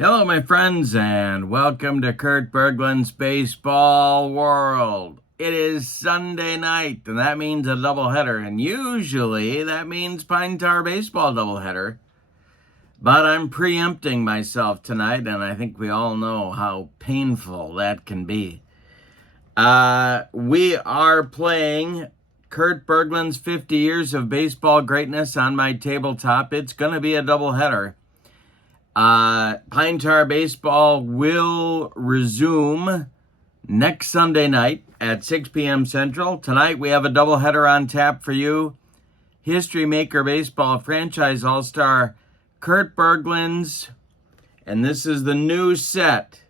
Hello, my friends, and welcome to Kurt Berglund's Baseball World. It is Sunday night, and that means a doubleheader, and usually that means Pine Tar Baseball doubleheader. But I'm preempting myself tonight, and I think we all know how painful that can be. We are playing Kurt Berglund's 50 Years of Baseball Greatness on my tabletop. It's going to be a doubleheader. Pine Tar Baseball will resume next Sunday night at 6 p.m. Central. Tonight we have a doubleheader on tap for you. History Maker Baseball Franchise All-Star Kurt Berglund's, and this is the new set.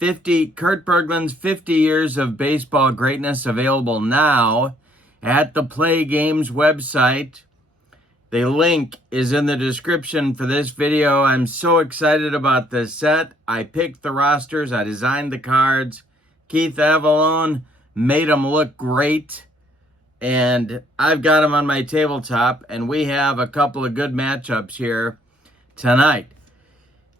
Kurt Berglund's 50 Years of Baseball Greatness, available now at the Play Games website. The link is in the description for this video. I'm so excited about this set. I picked the rosters. I designed the cards. Keith Avalone made them look great. And I've got them on my tabletop. And we have a couple of good matchups here tonight.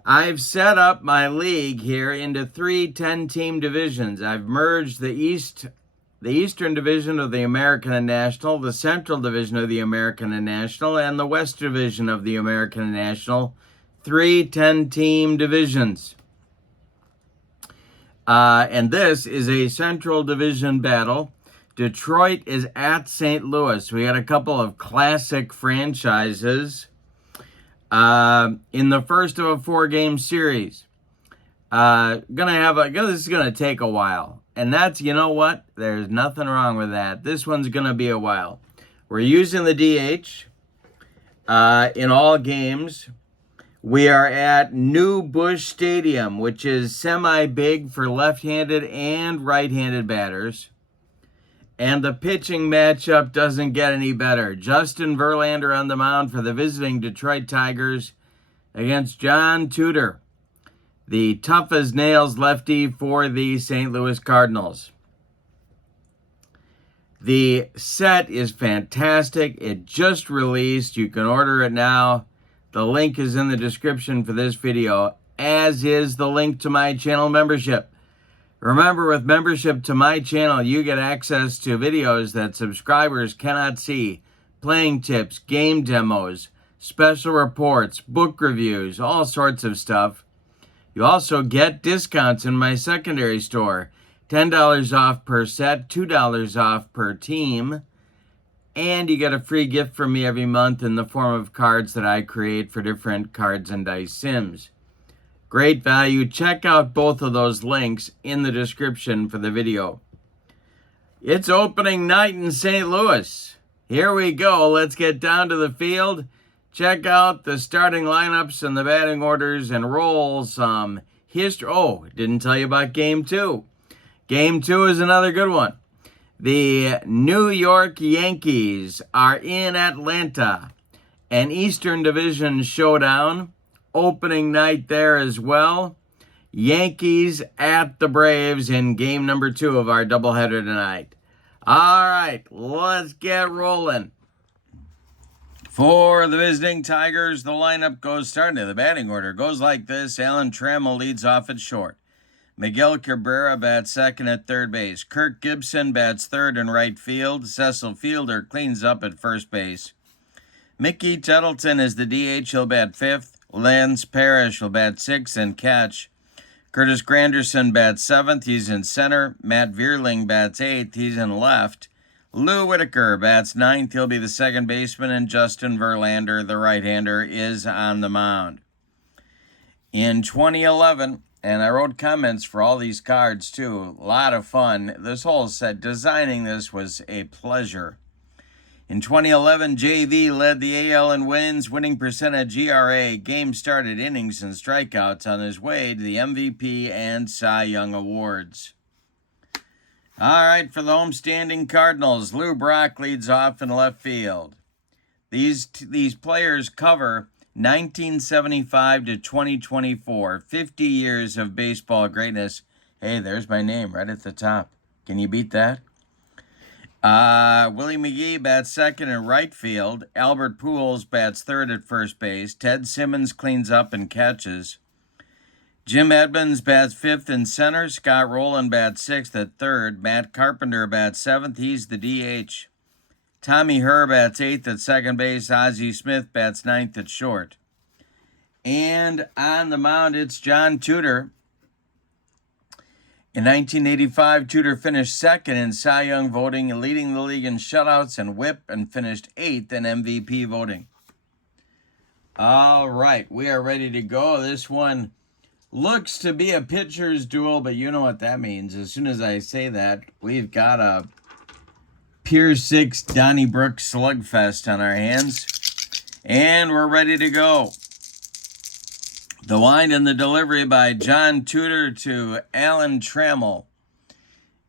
I've set up my league here into three 10-team divisions. I've merged the Eastern Division of the American and National, the Central Division of the American and National, and the West Division of the American and National. Three 10-team divisions. And this is a Central Division battle. Detroit is at St. Louis. We had a couple of classic franchises in the first of a four-game series. This is gonna take a while. And that's, you know what? There's nothing wrong with that. This one's going to be a while. We're using the DH in all games. We are at New Busch Stadium, which is semi-big for left-handed and right-handed batters. And the pitching matchup doesn't get any better. Justin Verlander on the mound for the visiting Detroit Tigers against John Tudor, the tough-as-nails lefty for the St. Louis Cardinals. The set is fantastic. It just released. You can order it now. The link is in the description for this video, as is the link to my channel membership. Remember, with membership to my channel, you get access to videos that subscribers cannot see, playing tips, game demos, special reports, book reviews, all sorts of stuff. You also get discounts in my secondary store. $10 off per set, $2 off per team. And you get a free gift from me every month in the form of cards that I create for different cards and dice sims. Great value. Check out both of those links in the description for the video. It's opening night in St. Louis. Here we go. Let's get down to the field. Check out the starting lineups and the batting orders and roll some history. Oh, didn't tell you about Game 2. Game 2 is another good one. The New York Yankees are in Atlanta. An Eastern Division showdown. Opening night there as well. Yankees at the Braves in game number 2 of our doubleheader tonight. All right, let's get rolling. For the visiting Tigers, the lineup goes starting to the batting order. Goes like this. Alan Trammell leads off at short. Miguel Cabrera bats second at third base. Kirk Gibson bats third and right field. Cecil Fielder cleans up at first base. Mickey Tettleton is the DH. He'll bat fifth. Lance Parrish will bat sixth and catch. Curtis Granderson bats seventh. He's in center. Matt Vierling bats eighth. He's in left. Lou Whitaker bats ninth. He'll be the second baseman, and Justin Verlander, the right-hander, is on the mound. In 2011, and I wrote comments for all these cards too, a lot of fun. This whole set, designing this was a pleasure. In 2011, JV led the AL in wins, winning percentage, ERA, game started, innings, and strikeouts on his way to the MVP and Cy Young Awards. All right, for the homestanding Cardinals, Lou Brock leads off in left field. These players cover 1975 to 2024, 50 years of baseball greatness. Hey, there's my name right at the top. Can you beat that? Willie McGee bats second in right field. Albert Pujols bats third at first base. Ted Simmons cleans up and catches. Jim Edmonds bats 5th in center. Scott Rowland bats 6th at 3rd. Matt Carpenter bats 7th. He's the DH. Tommy Herr bats 8th at 2nd base. Ozzie Smith bats 9th at short. And on the mound, it's John Tudor. In 1985, Tudor finished 2nd in Cy Young voting, leading the league in shutouts and whip, and finished 8th in MVP voting. All right, we are ready to go. This one looks to be a pitcher's duel, but you know what that means. As soon as I say that, we've got a Pier 6 Donnybrook slugfest on our hands. And we're ready to go. The wind and the delivery by John Tudor to Alan Trammell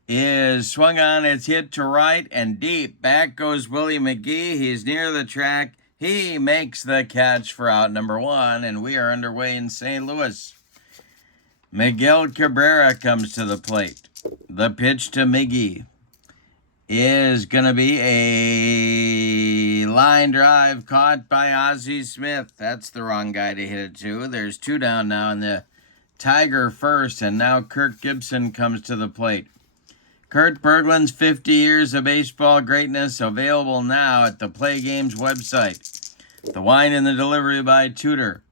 is swung on. It's hit to right and deep. Back goes Willie McGee. He's near the track. He makes the catch for out number 1, and we are underway in St. Louis. Miguel Cabrera comes to the plate. The pitch to McGee is going to be a line drive caught by Ozzie Smith. That's the wrong guy to hit it to. There's 2 down now in the Tiger first, and now Kirk Gibson comes to the plate. Kurt Berglund's 50 Years of Baseball Greatness, available now at the Play Games website. The wind and the delivery by Tudor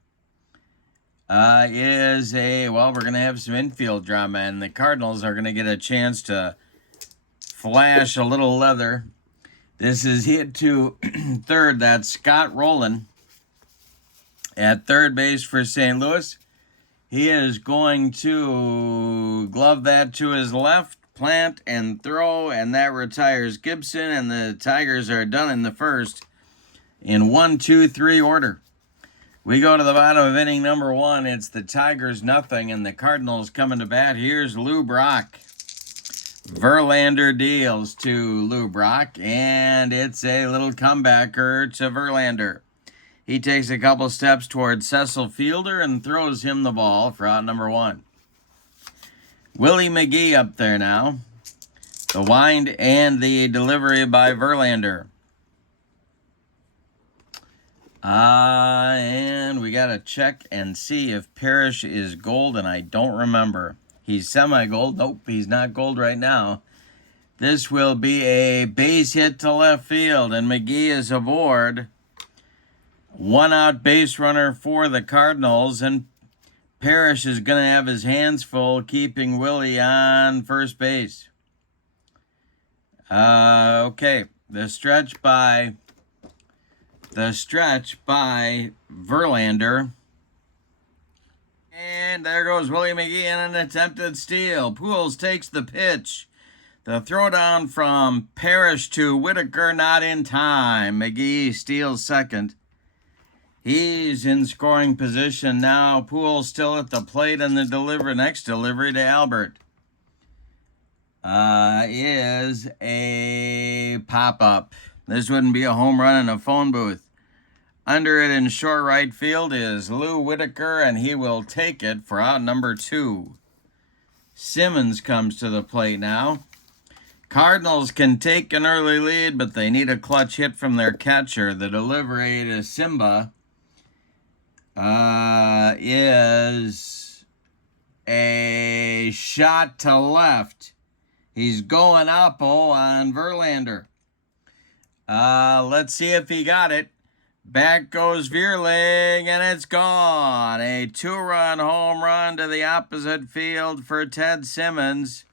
is we're going to have some infield drama, and the Cardinals are going to get a chance to flash a little leather. This is hit to 3rd. That's Scott Rowland at 3rd base for St. Louis. He is going to glove that to his left, plant and throw, and that retires Gibson, and the Tigers are done in the first in 1-2-3 order. We go to the bottom of inning number 1. It's the Tigers 0 and the Cardinals coming to bat. Here's Lou Brock. Verlander deals to Lou Brock, and it's a little comebacker to Verlander. He takes a couple steps towards Cecil Fielder and throws him the ball for out number 1. Willie McGee up there now. The wind and the delivery by Verlander. And we got to check and see if Parrish is gold, and I don't remember. He's semi-gold. Nope, he's not gold right now. This will be a base hit to left field, and McGee is aboard. 1 out base runner for the Cardinals, and Parrish is going to have his hands full keeping Willie on first base. Okay, the stretch by Verlander. And there goes Willie McGee in an attempted steal. Pujols takes the pitch. The throwdown from Parrish to Whitaker, not in time. McGee steals second. He's in scoring position now. Pujols still at the plate, and the next delivery to Albert is a pop-up. This wouldn't be a home run in a phone booth. Under it in short right field is Lou Whitaker, and he will take it for out number 2. Simmons comes to the plate now. Cardinals can take an early lead, but they need a clutch hit from their catcher. The delivery to Simba is a shot to left. He's going up on Verlander. Let's see if he got it. Back goes Vierling, and it's gone. A 2-run home run to the opposite field for Ted Simmons.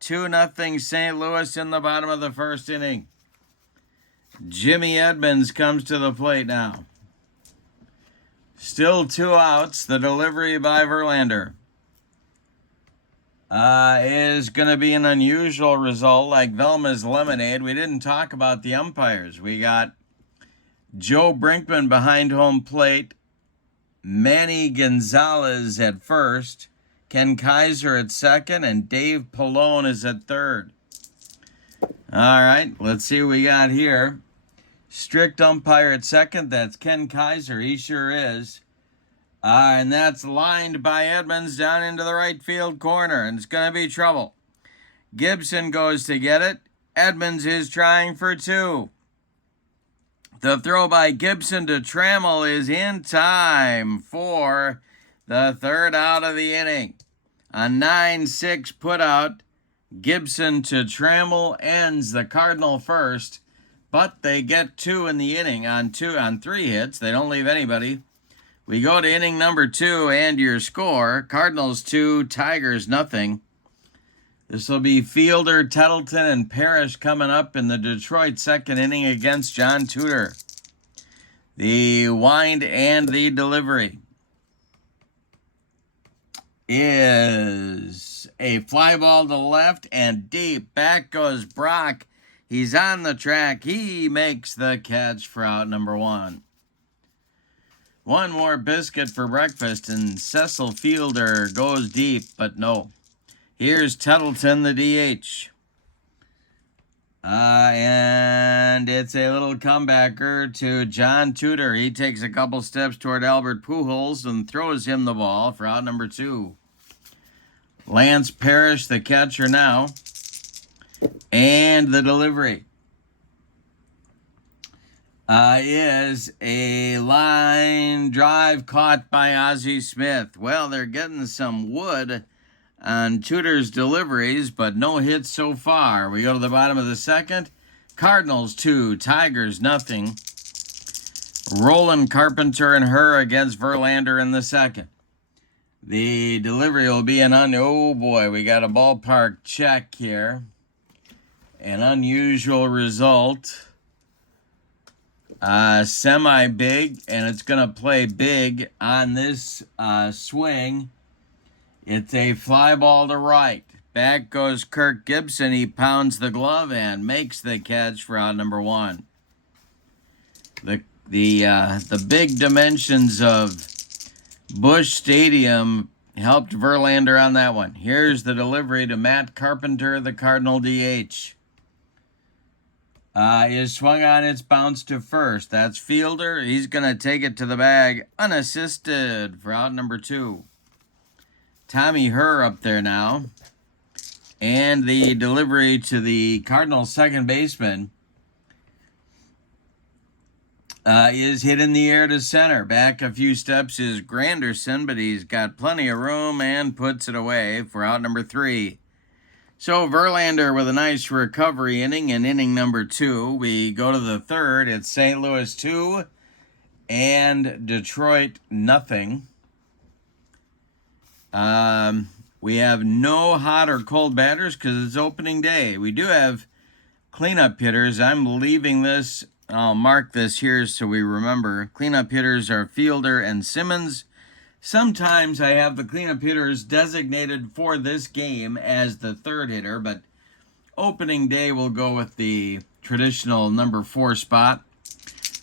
2-0 St. Louis in the bottom of the first inning. Jimmy Edmonds comes to the plate now. Still 2 outs. The delivery by Verlander is going to be an unusual result, like Velma's lemonade. We didn't talk about the umpires. We got Joe Brinkman behind home plate, Manny Gonzalez at first, Ken Kaiser at second, and Dave Pallone is at third. All right, let's see what we got here. Strict umpire at second, that's Ken Kaiser, he sure is. And that's lined by Edmonds down into the right field corner, and it's going to be trouble. Gibson goes to get it. Edmonds is trying for 2. The throw by Gibson to Trammell is in time for the third out of the inning. A 9-6 putout. Gibson to Trammell ends the Cardinal first, but they get 2 in the inning on 3 hits. They don't leave anybody. We go to inning number 2 and your score. Cardinals 2, Tigers nothing. This will be Fielder, Tettleton, and Parrish coming up in the Detroit second inning against John Tudor. The wind and the delivery is a fly ball to left and deep. Back goes Brock. He's on the track. He makes the catch for out number 1. One more biscuit for breakfast, and Cecil Fielder goes deep, but no. Here's Tettleton, the DH. And it's a little comebacker to John Tudor. He takes a couple steps toward Albert Pujols and throws him the ball for out number 2. Lance Parrish, the catcher now. And the delivery is a line drive caught by Ozzie Smith. Well, they're getting some wood on Tudor's deliveries, but no hits so far. We go to the bottom of the second. Cardinals 2, Tigers nothing. Roland Carpenter and Herr against Verlander in the second. The delivery will be oh boy, we got a ballpark check here. An unusual result. Semi-big, and it's going to play big on this swing. It's a fly ball to right. Back goes Kirk Gibson. He pounds the glove and makes the catch for out number 1. The big dimensions of Busch Stadium helped Verlander on that one. Here's the delivery to Matt Carpenter, the Cardinal DH. Is swung on, its bounce to first. That's Fielder. He's going to take it to the bag unassisted for out number 2. Tommy Herr up there now. And the delivery to the Cardinals second baseman is hit in the air to center. Back a few steps is Granderson, but he's got plenty of room and puts it away for out number 3. So Verlander with a nice recovery inning in inning number 2. We go to the third. It's St. Louis 2 and Detroit nothing. We have no hot or cold batters because it's opening day. We do have cleanup hitters. I'm leaving this. I'll mark this here so we remember. Cleanup hitters are Fielder and Simmons. Sometimes I have the cleanup hitters designated for this game as the third hitter, but opening day will go with the traditional number 4 spot.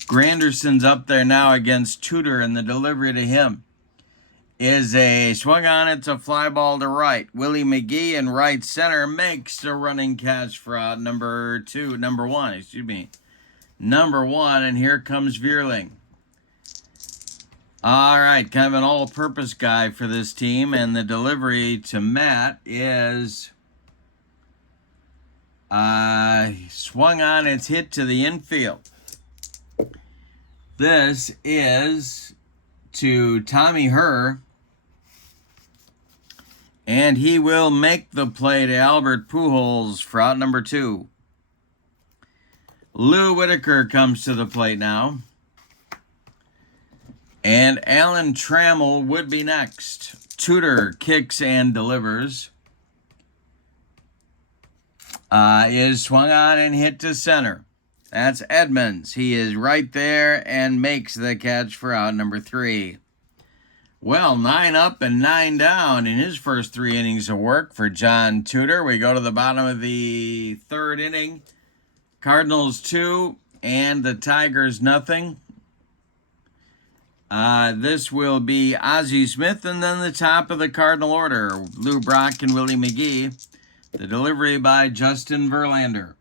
Granderson's up there now against Tudor, and the delivery to him is a swung on. It's a fly ball to right. Willie McGee in right center makes the running catch for out number 1, and here comes Vierling. All right, kind of an all-purpose guy for this team, and the delivery to Matt is swung on. It's hit to the infield. This is to Tommy Herr, and he will make the play to Albert Pujols for out number 2. Lou Whitaker comes to the plate now. And Alan Trammell would be next. Tudor kicks and delivers. Is swung on and hit to center. That's Edmonds. He is right there and makes the catch for out number 3. Well, 9 up and 9 down in his first 3 innings of work for John Tudor. We go to the bottom of the third inning. Cardinals 2 and the Tigers nothing. This will be Ozzie Smith, and then the top of the Cardinal order, Lou Brock and Willie McGee. The delivery by Justin Verlander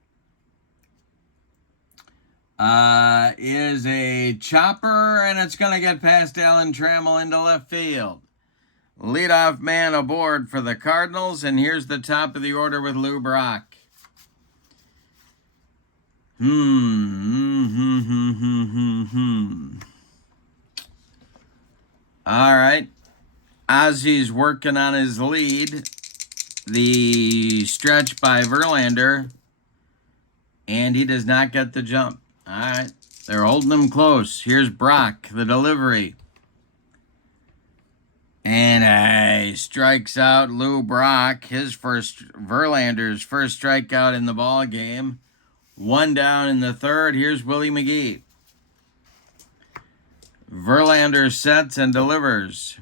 is a chopper, and it's going to get past Alan Trammell into left field. Leadoff man aboard for the Cardinals, and here's the top of the order with Lou Brock. All right. Ozzy's working on his lead. The stretch by Verlander. And he does not get the jump. All right. They're holding him close. Here's Brock, the delivery. And he strikes out Lou Brock. Verlander's first strikeout in the ball game. 1 down in the third. Here's Willie McGee. Verlander sets and delivers.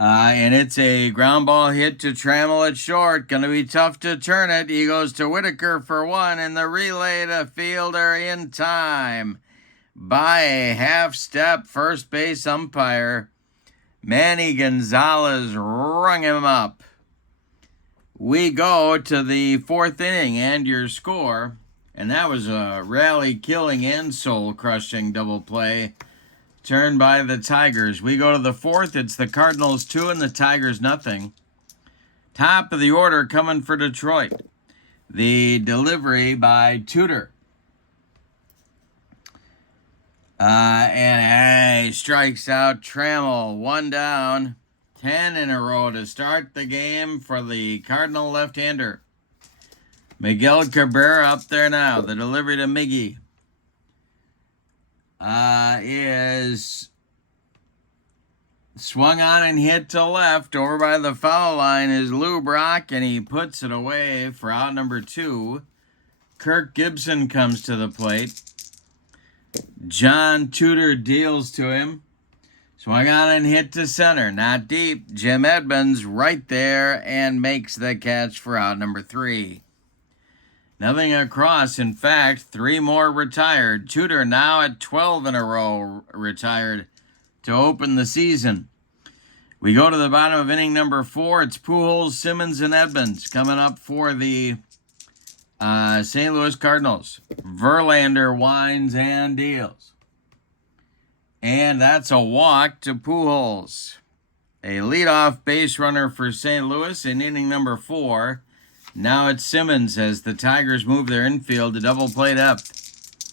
And it's a ground ball hit to Trammell at short. Going to be tough to turn it. He goes to Whitaker for 1, and the relay to Fielder in time. By a half step, first base umpire Manny Gonzalez rung him up. We go to the 4th inning and your score. And that was a rally-killing and soul-crushing double play turned by the Tigers. We go to the 4th. It's the Cardinals 2 and the Tigers nothing. Top of the order coming for Detroit. The delivery by Tudor. And he strikes out Trammell. 1 down. 10 in a row to start the game for the Cardinal left-hander. Miguel Cabrera up there now. The delivery to Miggy is swung on and hit to left. Over by the foul line is Lou Brock, and he puts it away for out number 2. Kirk Gibson comes to the plate. John Tudor deals to him. Swung on and hit to center. Not deep. Jim Edmonds right there and makes the catch for out number 3. Nothing across. In fact, 3 more retired. Tudor now at 12 in a row retired to open the season. We go to the bottom of inning number 4. It's Pujols, Simmons, and Edmonds coming up for the St. Louis Cardinals. Verlander winds and deals. And that's a walk to Pujols. A leadoff base runner for St. Louis in inning number 4. Now it's Simmons as the Tigers move their infield to double play depth.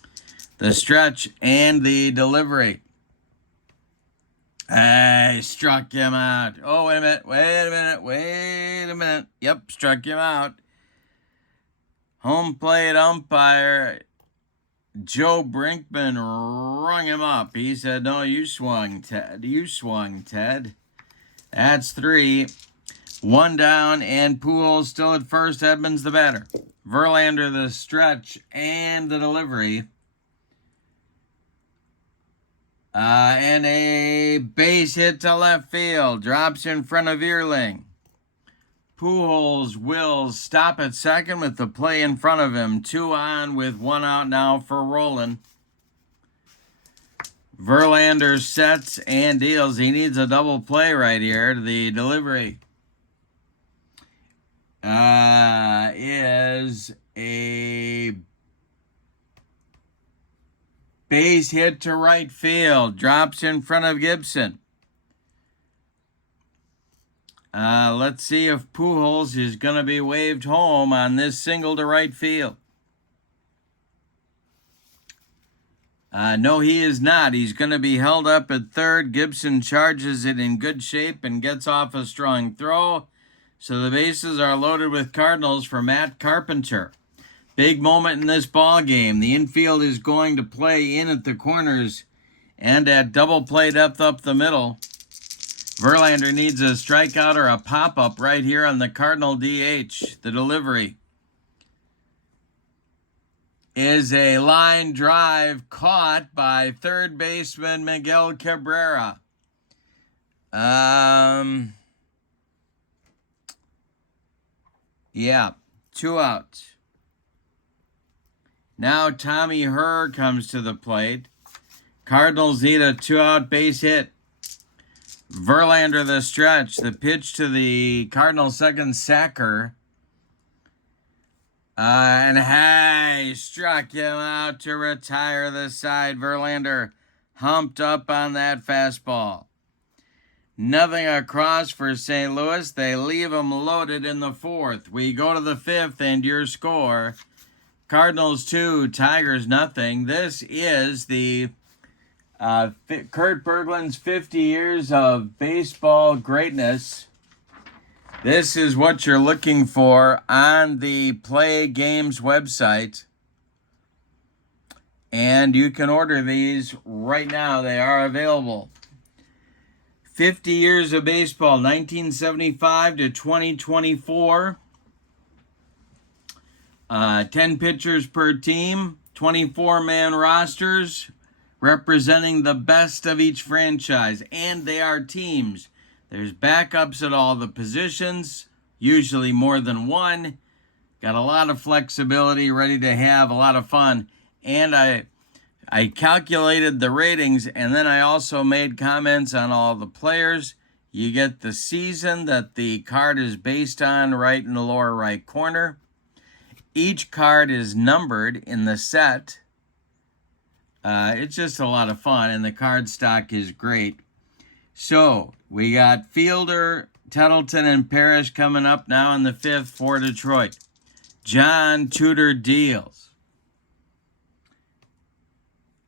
The stretch and the delivery. Struck him out. Oh, wait a minute. Yep, struck him out. Home plate umpire Joe Brinkman rung him up. He said, no, you swung, Ted. That's 3. 1 down, and Pujols still at first. Edmonds the batter. Verlander the stretch and the delivery. And a base hit to left field. Drops in front of Earling. Pujols will stop at second with the play in front of him. 2 on with 1 out now for Roland. Verlander sets and deals. He needs a double play right here. The delivery is a base hit to right field. Drops in front of Gibson. Let's see if Pujols is going to be waved home on this single to right field. No, he is not. He's going to be held up at third. Gibson charges it in good shape and gets off a strong throw. So the bases are loaded with Cardinals for Matt Carpenter. Big moment in this ball game. The infield is going to play in at the corners and at double play depth up the middle. Verlander needs a strikeout or a pop-up right here on the Cardinal DH. The delivery is a line drive caught by third baseman Miguel Cabrera. Yeah, 2 outs. Now Tommy Herr comes to the plate. Cardinals need a 2-out base hit. Verlander the stretch. The pitch to the Cardinals second Sacker. And struck him out to retire the side. Verlander humped up on that fastball. Nothing across for St. Louis. They leave him loaded in the 4th. We go to the 5th and your score. Cardinals 2, Tigers nothing. This is the Kurt Berglund's 50 years of baseball greatness. This is what you're looking for on the PLAAY Games website. And you can order these right now. They are available. 50 years of baseball, 1975 to 2024. 10 pitchers per team, 24-man rosters representing the best of each franchise. And they are teams. There's backups at all the positions, usually more than one. Got a lot of flexibility, ready to have a lot of fun. And I calculated the ratings, and then I also made comments on all the players. You get the season that the card is based on right in the lower right corner. Each card is numbered in the set. It's just a lot of fun, and the card stock is great. So we got Fielder, Tettleton, and Parrish coming up now in the 5th for Detroit. John Tudor deals.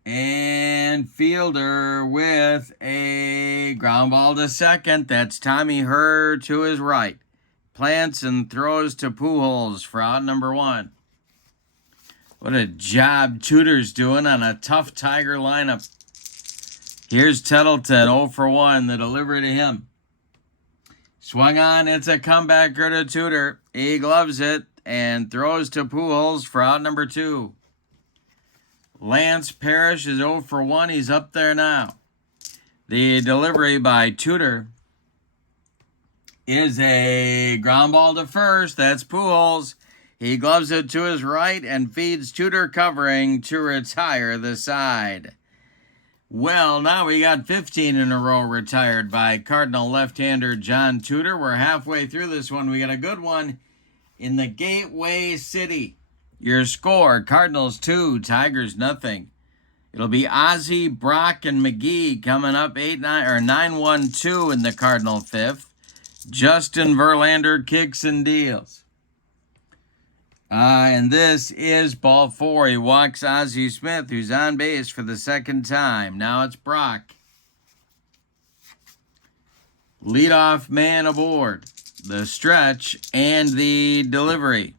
And Fielder with a ground ball to second. That's Tommy Herr to his right. Plants and throws to Pujols for out number 1. What a job Tudor's doing on a tough Tiger lineup. Here's Tettleton, 0 for 1, the delivery to him. Swung on, it's a comebacker to Tudor. He gloves it and throws to Pujols for out number 2. Lance Parrish is 0 for 1. He's up there now. The delivery by Tudor is a ground ball to first. That's Pujols. He gloves it to his right and feeds Tudor covering to retire the side. Well, now we got 15 in a row retired by Cardinal left-hander John Tudor. We're halfway through this one. We got a good one in the Gateway City. Your score, Cardinals 2, Tigers nothing. It'll be Ozzie, Brock, and McGee coming up 9-1-2 in the Cardinal 5th. Justin Verlander kicks and deals. And this is ball 4. He walks Ozzie Smith, who's on base for the second time. Now it's Brock. Leadoff man aboard. The stretch and the delivery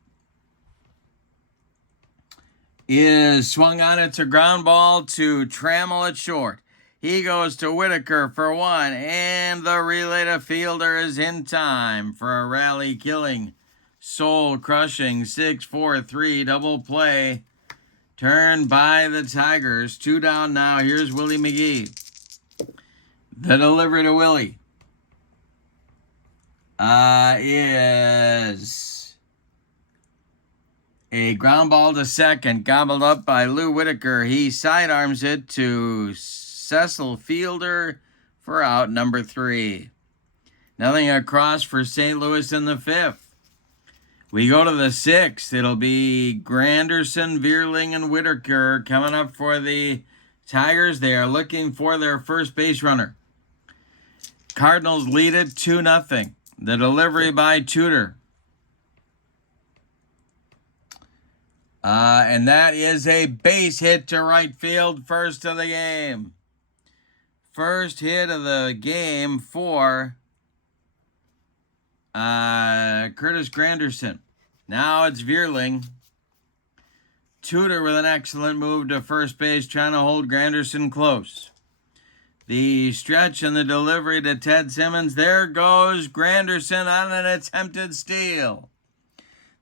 is swung on. It's a ground ball to Trammell at short. He goes to Whitaker for 1, and the relay to Fielder is in time for a rally-killing, soul-crushing 6-4-3 double play. Turned by the Tigers. 2 down now. Here's Willie McGee. The delivery to Willie is a ground ball to second, gobbled up by Lou Whitaker. He sidearms it to Cecil Fielder for out number 3. Nothing across for St. Louis in the 5th. We go to the 6th. It'll be Granderson, Vierling, and Whitaker coming up for the Tigers. They are looking for their first base runner. Cardinals lead it 2-0. The delivery by Tudor. And that is a base hit to right field, first of the game. First hit of the game for Curtis Granderson. Now it's Vierling. Tudor with an excellent move to first base, trying to hold Granderson close. The stretch and the delivery to Ted Simmons. There goes Granderson on an attempted steal.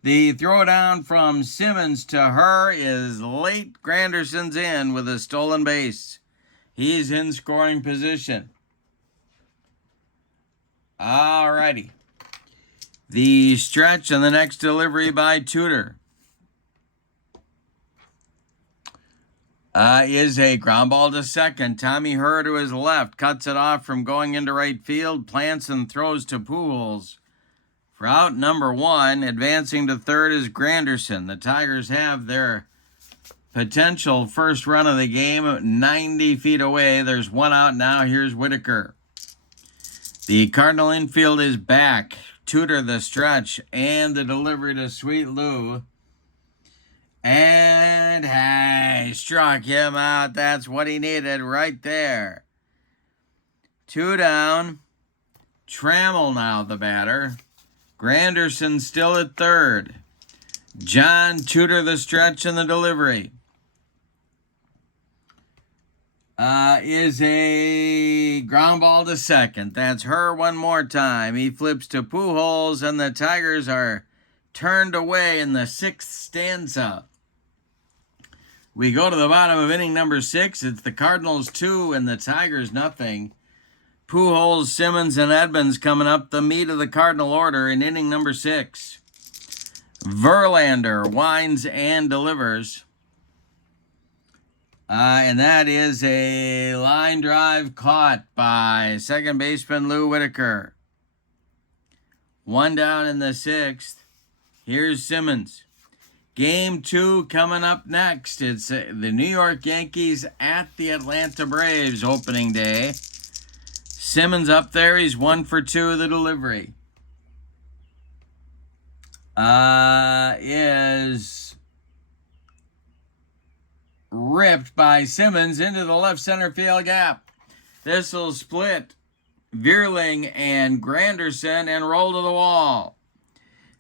The throwdown from Simmons to Herr is late. Granderson's in with a stolen base. He's in scoring position. All righty. The stretch and the next delivery by Tudor is a ground ball to second. Tommy Herr to his left. Cuts it off from going into right field. Plants and throws to Pujols for out number 1. Advancing to third is Granderson. The Tigers have their potential first run of the game 90 feet away. There's 1 out now. Here's Whitaker. The Cardinal infield is back. Tudor the stretch and the delivery to Sweet Lou. And hey, struck him out. That's what he needed right there. 2 down. Trammell now the batter. Granderson still at third. John Tudor the stretch and the delivery. Is a ground ball to second. That's her one more time. He flips to Pujols, and the Tigers are turned away in the 6th stanza. We go to the bottom of inning number 6. It's the Cardinals 2 and the Tigers nothing. Pujols, Simmons, and Edmonds coming up the meat of the Cardinal order in inning number 6. Verlander winds and delivers. And that is a line drive caught by second baseman Lou Whitaker. 1 down in the 6th. Here's Simmons. Game 2 coming up next. It's the New York Yankees at the Atlanta Braves opening day. Simmons up there. He's 1 for 2 of the delivery. Is ripped by Simmons into the left center field gap. This will split Vierling and Granderson and roll to the wall.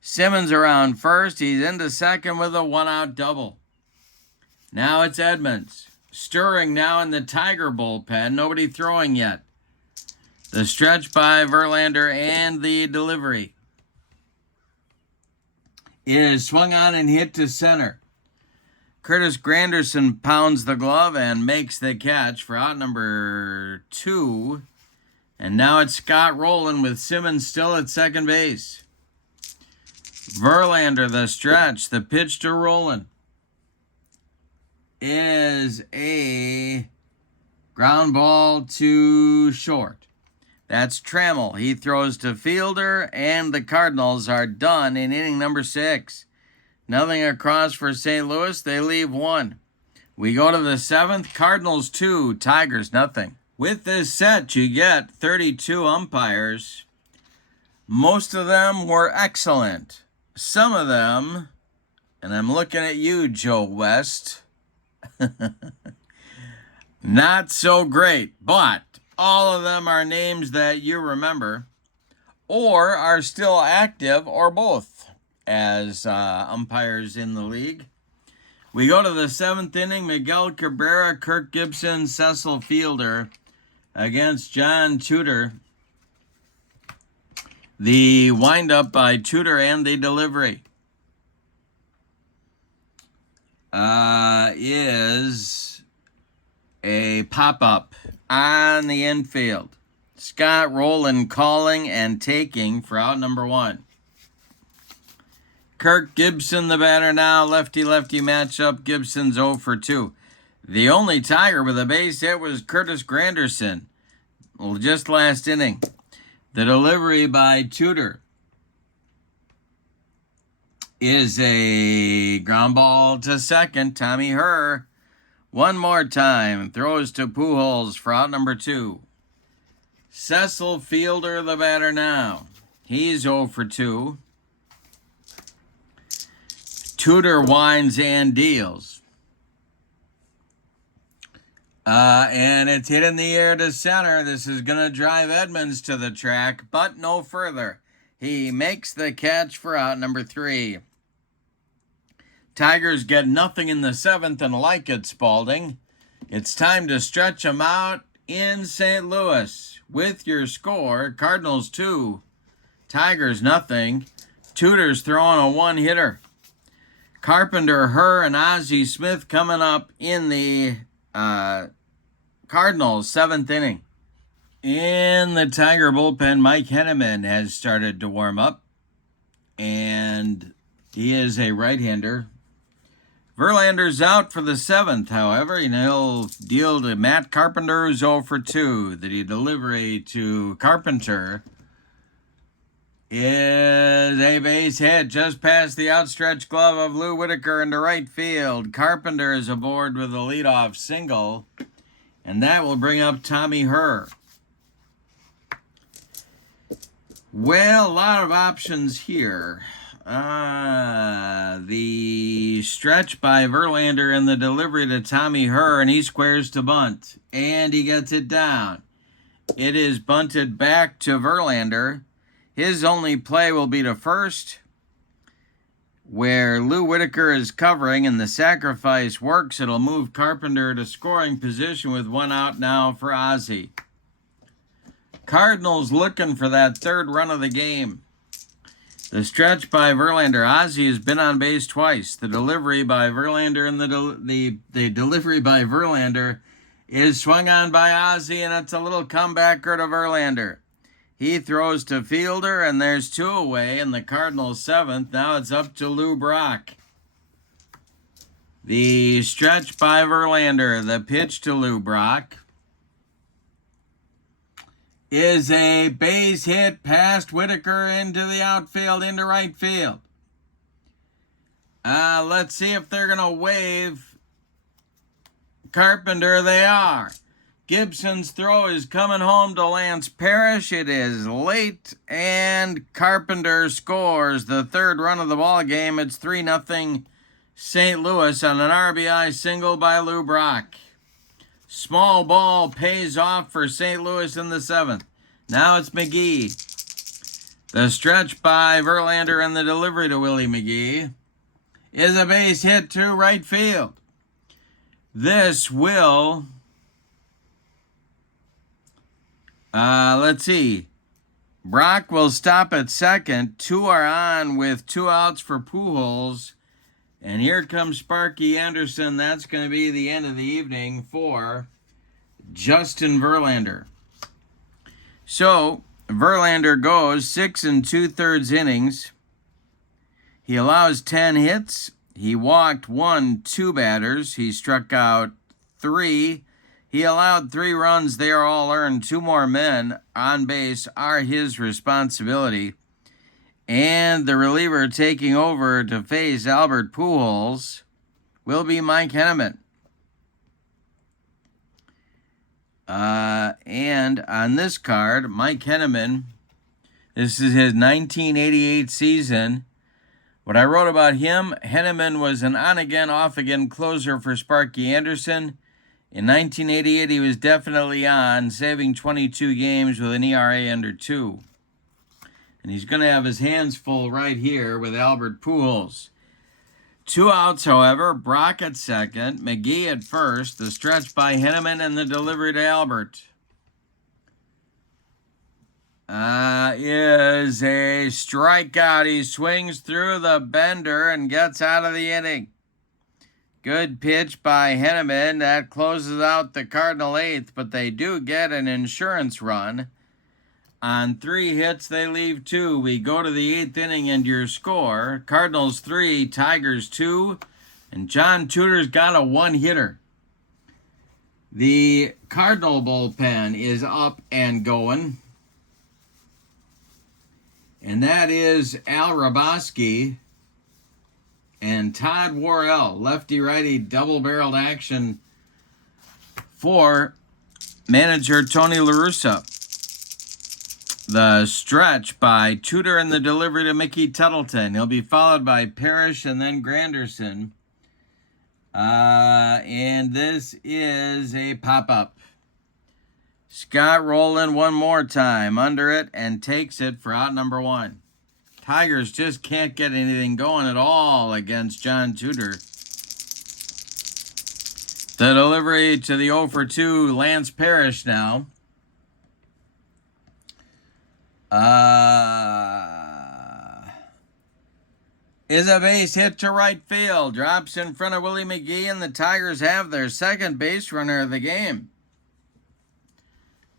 Simmons around first. He's into second with a 1-out double. Now it's Edmonds. Stirring now in the Tiger bullpen. Nobody throwing yet. The stretch by Verlander and the delivery is swung on and hit to center. Curtis Granderson pounds the glove and makes the catch for out number 2. And now it's Scott Rowland with Simmons still at second base. Verlander, the stretch, the pitch to Rowland is a ground ball to short. That's Trammell. He throws to Fielder, and the Cardinals are done in inning number 6. Nothing across for St. Louis. They leave 1. We go to the 7th. Cardinals 2, Tigers nothing. With this set, you get 32 umpires. Most of them were excellent. Some of them, and I'm looking at you, Joe West, not so great, but all of them are names that you remember or are still active or both as umpires in the league. We go to the 7th inning. Miguel Cabrera, Kirk Gibson, Cecil Fielder against John Tudor. The windup by Tudor and the delivery is a pop-up on the infield. Scott Rowland calling and taking for out number 1. Kirk Gibson, the batter now. Lefty-lefty matchup. Gibson's 0 for 2. The only Tiger with a base hit was Curtis Granderson. Well, just last inning. The delivery by Tudor is a ground ball to second. Tommy Herr, one more time, throws to Pujols for out number 2. Cecil Fielder, the batter now. He's 0 for 2. Tudor winds and deals. And it's hit in the air to center. This is going to drive Edmonds to the track, but no further. He makes the catch for out number 3. Tigers get nothing in the 7th and like it, Spalding. It's time to stretch them out in St. Louis with your score. Cardinals 2, Tigers nothing. Tudor's throwing a 1-hitter. Carpenter, Herr, and Ozzie Smith coming up in the Cardinals 7th inning. In the Tiger bullpen, Mike Henneman has started to warm up, and he is a right-hander. Verlander's out for the 7th, however, and he'll deal to Matt Carpenter, who's 0 for 2. The delivery to Carpenter is a base hit just past the outstretched glove of Lou Whitaker into right field. Carpenter is aboard with a leadoff single, and that will bring up Tommy Herr. Well, a lot of options here. The stretch by Verlander and the delivery to Tommy Herr, and he squares to bunt. And he gets it down. It is bunted back to Verlander. His only play will be to first, where Lou Whitaker is covering, and the sacrifice works. It'll move Carpenter to scoring position with one out now for Ozzie. Cardinals looking for that third run of the game. The stretch by Verlander. Ozzie has been on base twice. The delivery by Verlander and the delivery by Verlander is swung on by Ozzie, and it's a little comebacker to Verlander. He throws to Fielder, and there's two away in the Cardinals' seventh. Now it's up to Lou Brock. The stretch by Verlander. The pitch to Lou Brock is a base hit past Whitaker into the outfield, into right field. Let's see if they're going to wave Carpenter. They are. Gibson's throw is coming home to Lance Parrish. It is late, and Carpenter scores the third run of the ball game. It's 3-0 St. Louis on an RBI single by Lou Brock. Small ball pays off for St. Louis in the seventh. Now it's McGee. The stretch by Verlander and the delivery to Willie McGee is a base hit to right field. This will, let's see. Brock will stop at second. Two are on with two outs for Pujols. And here comes Sparky Anderson. That's going to be the end of the evening for Justin Verlander. So, Verlander goes 6 2/3 innings. He allows 10 hits. He walked 2 batters. He struck out 3. He allowed 3 runs. They are all earned. 2 more men on base are his responsibility. And the reliever taking over to face Albert Pujols will be Mike Henneman. And on this card, Mike Henneman, this is his 1988 season. What I wrote about him, Henneman was an on-again, off-again closer for Sparky Anderson. In 1988, he was definitely on, saving 22 games with an ERA under 2. And he's going to have his hands full right here with Albert Pujols. 2 outs, however. Brock at second, McGee at first, the stretch by Henneman, and the delivery to Albert. Is a strikeout. He swings through the bender and gets out of the inning. Good pitch by Henneman. That closes out the Cardinal 8th, but they do get an insurance run. On 3 hits, they leave 2. We go to the 8th inning, and your score, Cardinals 3, Tigers 2, and John Tudor's got a 1-hitter. The Cardinal bullpen is up and going, and that is Al Raboski and Todd Worrell, lefty-righty double-barreled action for manager Tony La Russa. The stretch by Tudor and the delivery to Mickey Tuttleton. He'll be followed by Parrish and then Granderson. And this is a pop-up. Scott Rowland one more time under it and takes it for out number 1. Tigers just can't get anything going at all against John Tudor. The delivery to the 0 for 2 Lance Parrish now. Is a base hit to right field. Drops in front of Willie McGee, and the Tigers have their second base runner of the game.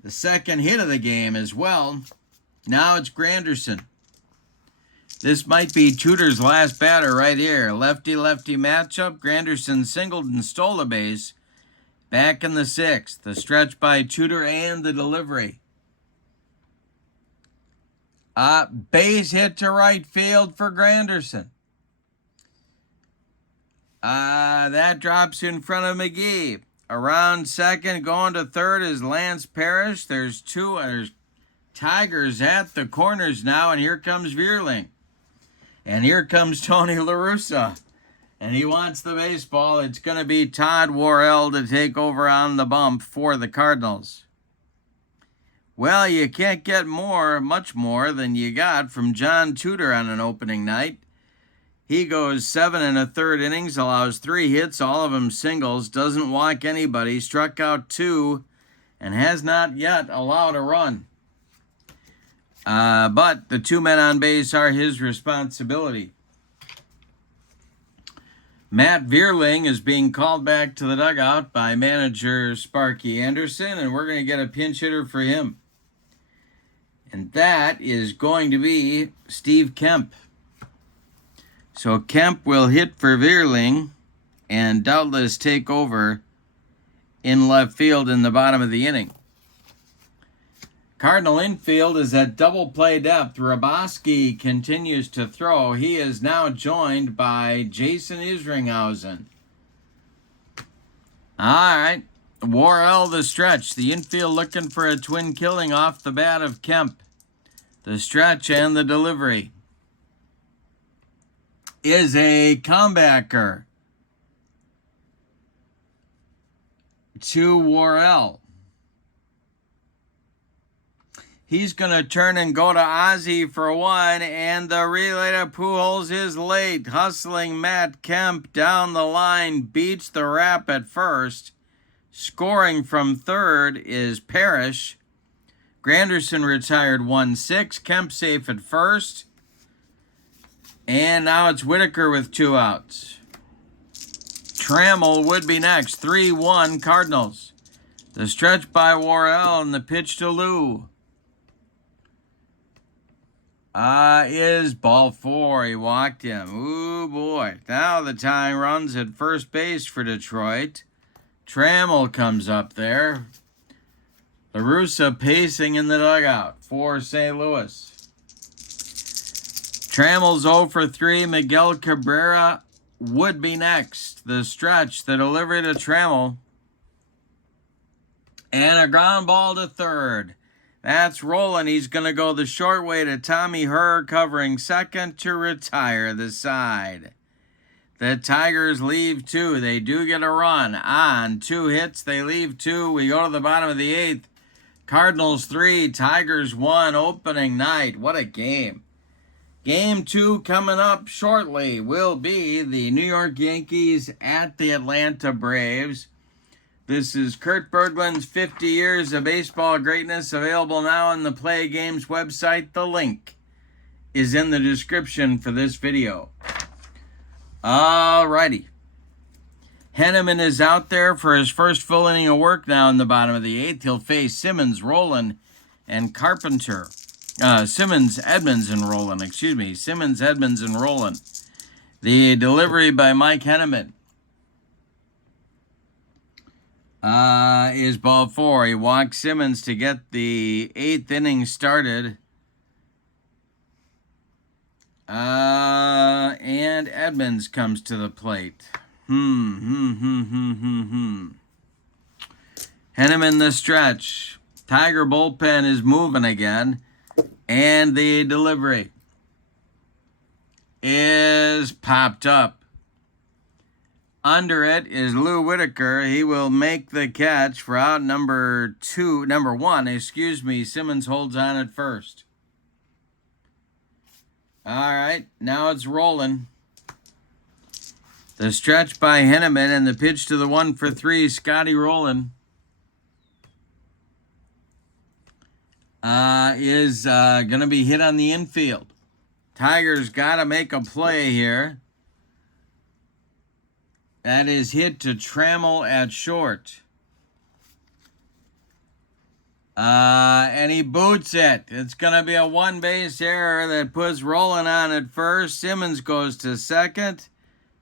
The second hit of the game as well. Now it's Granderson. This might be Tudor's last batter right here. Lefty-lefty matchup. Granderson singled and stole a base. Back in the 6th. The stretch by Tudor and the delivery. Base hit to right field for Granderson. That drops in front of McGee. Around second, going to third is Lance Parrish. There's Tigers at the corners now, and here comes Vierling. And here comes Tony La Russa. And he wants the baseball. It's going to be Todd Worrell to take over on the bump for the Cardinals. Well, you can't get much more than you got from John Tudor on an opening night. He goes 7 1/3 innings, allows 3 hits, all of them singles, doesn't walk anybody, struck out 2, and has not yet allowed a run. But the 2 men on base are his responsibility. Matt Vierling is being called back to the dugout by manager Sparky Anderson, and we're going to get a pinch hitter for him. And that is going to be Steve Kemp. So Kemp will hit for Vierling and doubtless take over in left field in the bottom of the inning. Cardinal infield is at double play depth. Raboski continues to throw. He is now joined by Jason Isringhausen. All right. Worrell the stretch. The infield looking for a twin killing off the bat of Kemp. The stretch and the delivery is a comebacker to Worrell. He's going to turn and go to Ozzie for 1, and the relay to Pujols is late. Hustling Matt Kemp down the line, beats the wrap at first. Scoring from third is Parrish. Granderson retired 1-6. Kemp safe at first. And now it's Whitaker with 2 outs. Trammell would be next. 3-1 Cardinals. The stretch by Worrell and the pitch to Lou. Is ball 4. He walked him. Ooh, boy. Now the tying runs at first base for Detroit. Trammell comes up there. La Russa pacing in the dugout for St. Louis. Trammell's 0 for 3. Miguel Cabrera would be next. The stretch, the delivery to Trammell. And a ground ball to third. That's rolling. He's going to go the short way to Tommy Herr, covering second to retire the side. The Tigers leave 2. They do get a run on 2 hits. They leave 2. We go to the bottom of the 8th. Cardinals 3, Tigers 1, opening night. What a game. Game 2 coming up shortly will be the New York Yankees at the Atlanta Braves. This is Kurt Berglund's 50 Years of Baseball Greatness, available now on the Play Games website. The link is in the description for this video. Alrighty. Henneman is out there for his first full inning of work now in the bottom of the 8th. He'll face Simmons, Rowland, and Carpenter. Simmons, Edmonds, and Rowland. Simmons, Edmonds, and Rowland. The delivery by Mike Henneman is ball 4. He walks Simmons to get the 8th inning started. And Edmonds comes to the plate. Henneman the stretch. Tiger bullpen is moving again. And the delivery is popped up. Under it is Lou Whitaker. He will make the catch for out number 1. Simmons holds on at first. All right, now it's rolling. The stretch by Henneman and the pitch to the 1 for 3, Scotty Rowland. Is going to be hit on the infield. Tigers got to make a play here. That is hit to Trammell at short. And he boots it. It's going to be a 1-base error that puts Rowland on at first. Simmons goes to second.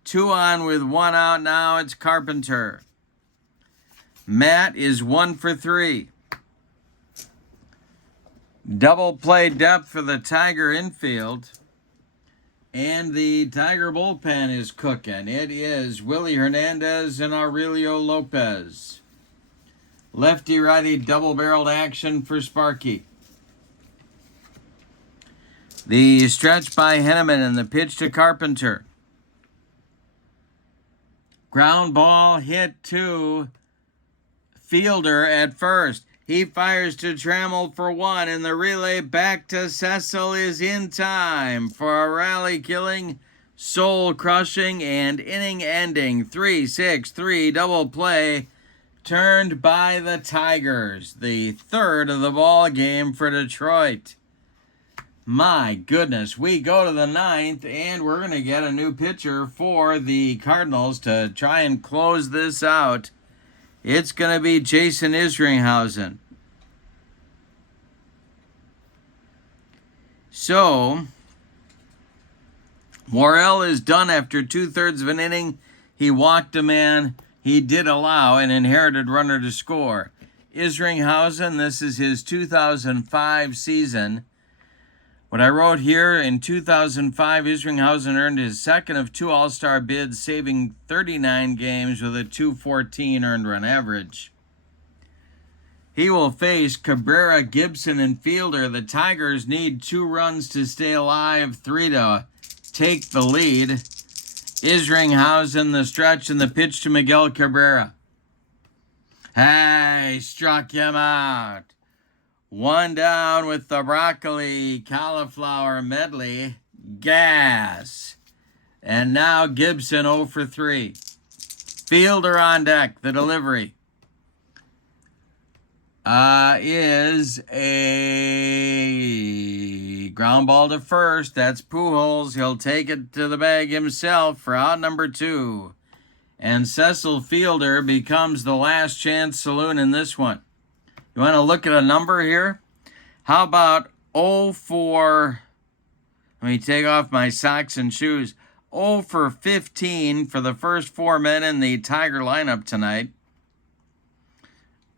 2 on with 1 out now. It's Carpenter. Matt is 1 for 3. Double play depth for the Tiger infield. And the Tiger bullpen is cooking. It is Willie Hernandez and Aurelio Lopez. Lefty-righty double-barreled action for Sparky. The stretch by Henneman and the pitch to Carpenter. Ground ball hit to Fielder at first. He fires to Trammell for one, and the relay back to Cecil is in time for a rally-killing, soul-crushing, and inning-ending 3-6-3 double play turned by the Tigers, the third of the ball game for Detroit. My goodness, we go to the ninth, and we're going to get a new pitcher for the Cardinals to try and close this out. It's going to be Jason Isringhausen. So, Morrell is done after 2/3 of an inning. He walked a man. He did allow an inherited runner to score. Isringhausen, this is his 2005 season. What I wrote here, in 2005, Isringhausen earned his second of 2 All-Star bids, saving 39 games with a .214 earned run average. He will face Cabrera, Gibson, and Fielder. The Tigers need 2 runs to stay alive, 3 to take the lead. Isringhausen, the stretch, and the pitch to Miguel Cabrera. Hey, struck him out. 1 down with the broccoli cauliflower medley. Gas. And now Gibson 0 for 3. Fielder on deck. The delivery is a ground ball to first. That's Pujols. He'll take it to the bag himself for out number 2. And Cecil Fielder becomes the last chance saloon in this one. You want to look at a number here? How about 0 for, let me take off my socks and shoes, 0 for 15 for the first 4 men in the Tiger lineup tonight.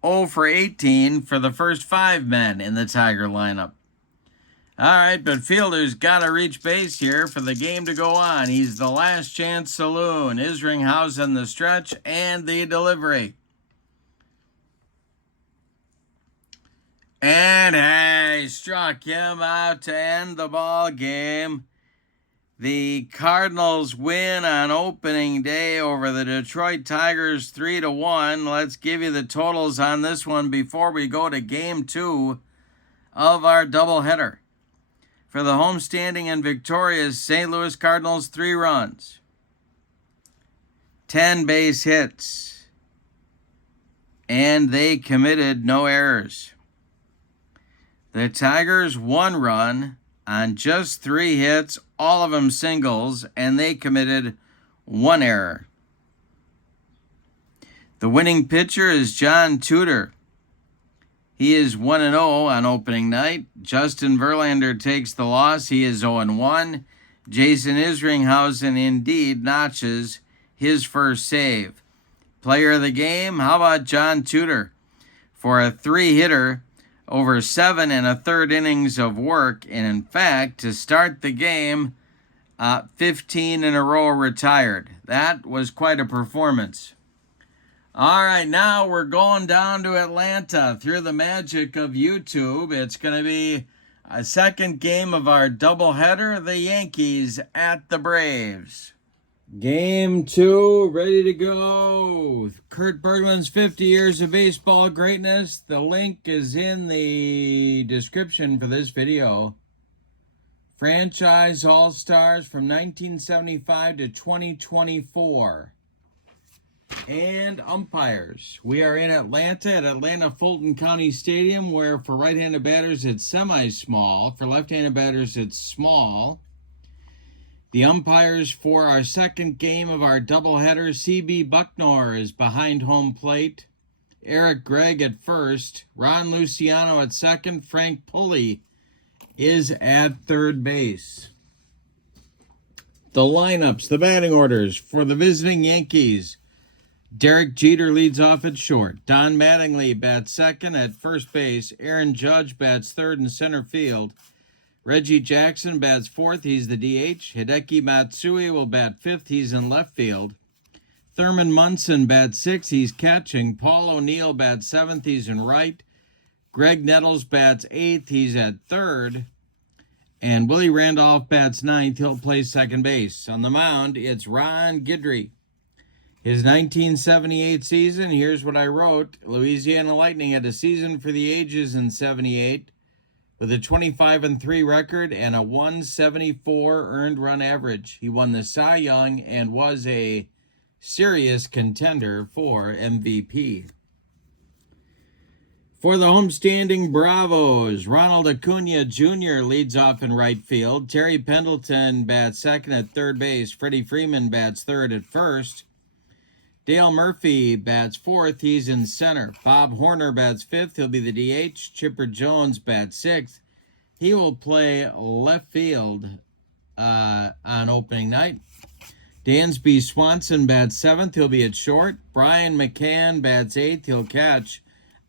0 for 18 for the first 5 men in the Tiger lineup. All right, but Fielder's got to reach base here for the game to go on. He's the last chance saloon. Isringhausen the stretch and the delivery. And hey, struck him out to end the ball game. The Cardinals win on opening day over the Detroit Tigers 3-1. Let's give you the totals on this one before we go to game 2 of our doubleheader. For the homestanding and victorious St. Louis Cardinals, 3 runs, 10 base hits, and they committed no errors. The Tigers, 1 run on just 3 hits, all of them singles, and they committed 1 error. The winning pitcher is John Tudor. He is 1-0 on opening night. Justin Verlander takes the loss. He is 0-1. Jason Isringhausen indeed notches his first save. Player of the game, how about John Tudor? For a 3-hitter, over 7 1/3 innings of work, and in fact, to start the game, 15 in a row retired. That was quite a performance. All right, now we're going down to Atlanta through the magic of YouTube. It's going to be a second game of our doubleheader, the Yankees at the Braves. Game 2, ready to go. Kurt Berglund's 50 years of baseball greatness. The link is in the description for this video. Franchise All-Stars from 1975 to 2024. And umpires. We are in Atlanta at Atlanta Fulton County Stadium, where for right-handed batters it's semi-small. For left-handed batters it's small. The umpires for our second game of our doubleheader, C.B. Bucknor is behind home plate. Eric Gregg at first. Ron Luciano at second. Frank Pulley is at third base. The lineups, the batting orders for the visiting Yankees. Derek Jeter leads off at short. Don Mattingly bats second at first base. Aaron Judge bats third in center field. Reggie Jackson bats fourth. He's the DH. Hideki Matsui will bat fifth. He's in left field. Thurman Munson bats sixth. He's catching. Paul O'Neill bats seventh. He's in right. Greg Nettles bats eighth. He's at third. And Willie Randolph bats ninth. He'll play second base. On the mound, it's Ron Guidry. His 1978 season, here's what I wrote. Louisiana Lightning had a season for the ages in 78 with a 25-3 record and a 174 earned run average. He won the Cy Young and was a serious contender for MVP. For the homestanding Bravos, Ronald Acuna Jr. leads off in right field. Terry Pendleton bats second at third base. Freddie Freeman bats third at first. Dale Murphy bats fourth. He's in center. Bob Horner bats fifth. He'll be the DH. Chipper Jones bats sixth. He will play left field on opening night. Dansby Swanson bats seventh. He'll be at short. Brian McCann bats eighth. He'll catch.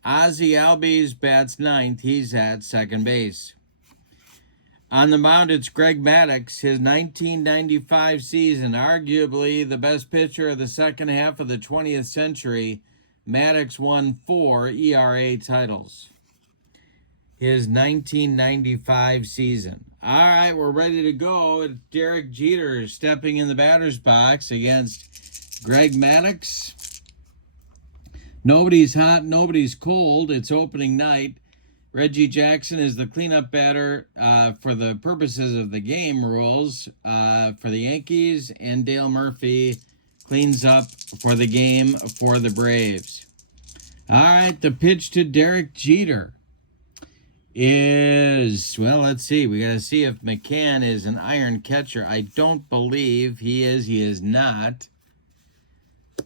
Ozzie Albies bats ninth. He's at second base. On the mound, it's Greg Maddux. His 1995 season, arguably the best pitcher of the second half of the 20th century. Maddux won 4 ERA titles. His 1995 season. All right, we're ready to go. Derek Jeter stepping in the batter's box against Greg Maddux. Nobody's hot, nobody's cold. It's opening night. Reggie Jackson is the cleanup batter for the purposes of the game rules for the Yankees, and Dale Murphy cleans up for the game for the Braves. All right, the pitch to Derek Jeter is, well, let's see. We got to see if McCann is an iron catcher. I don't believe he is. He is not.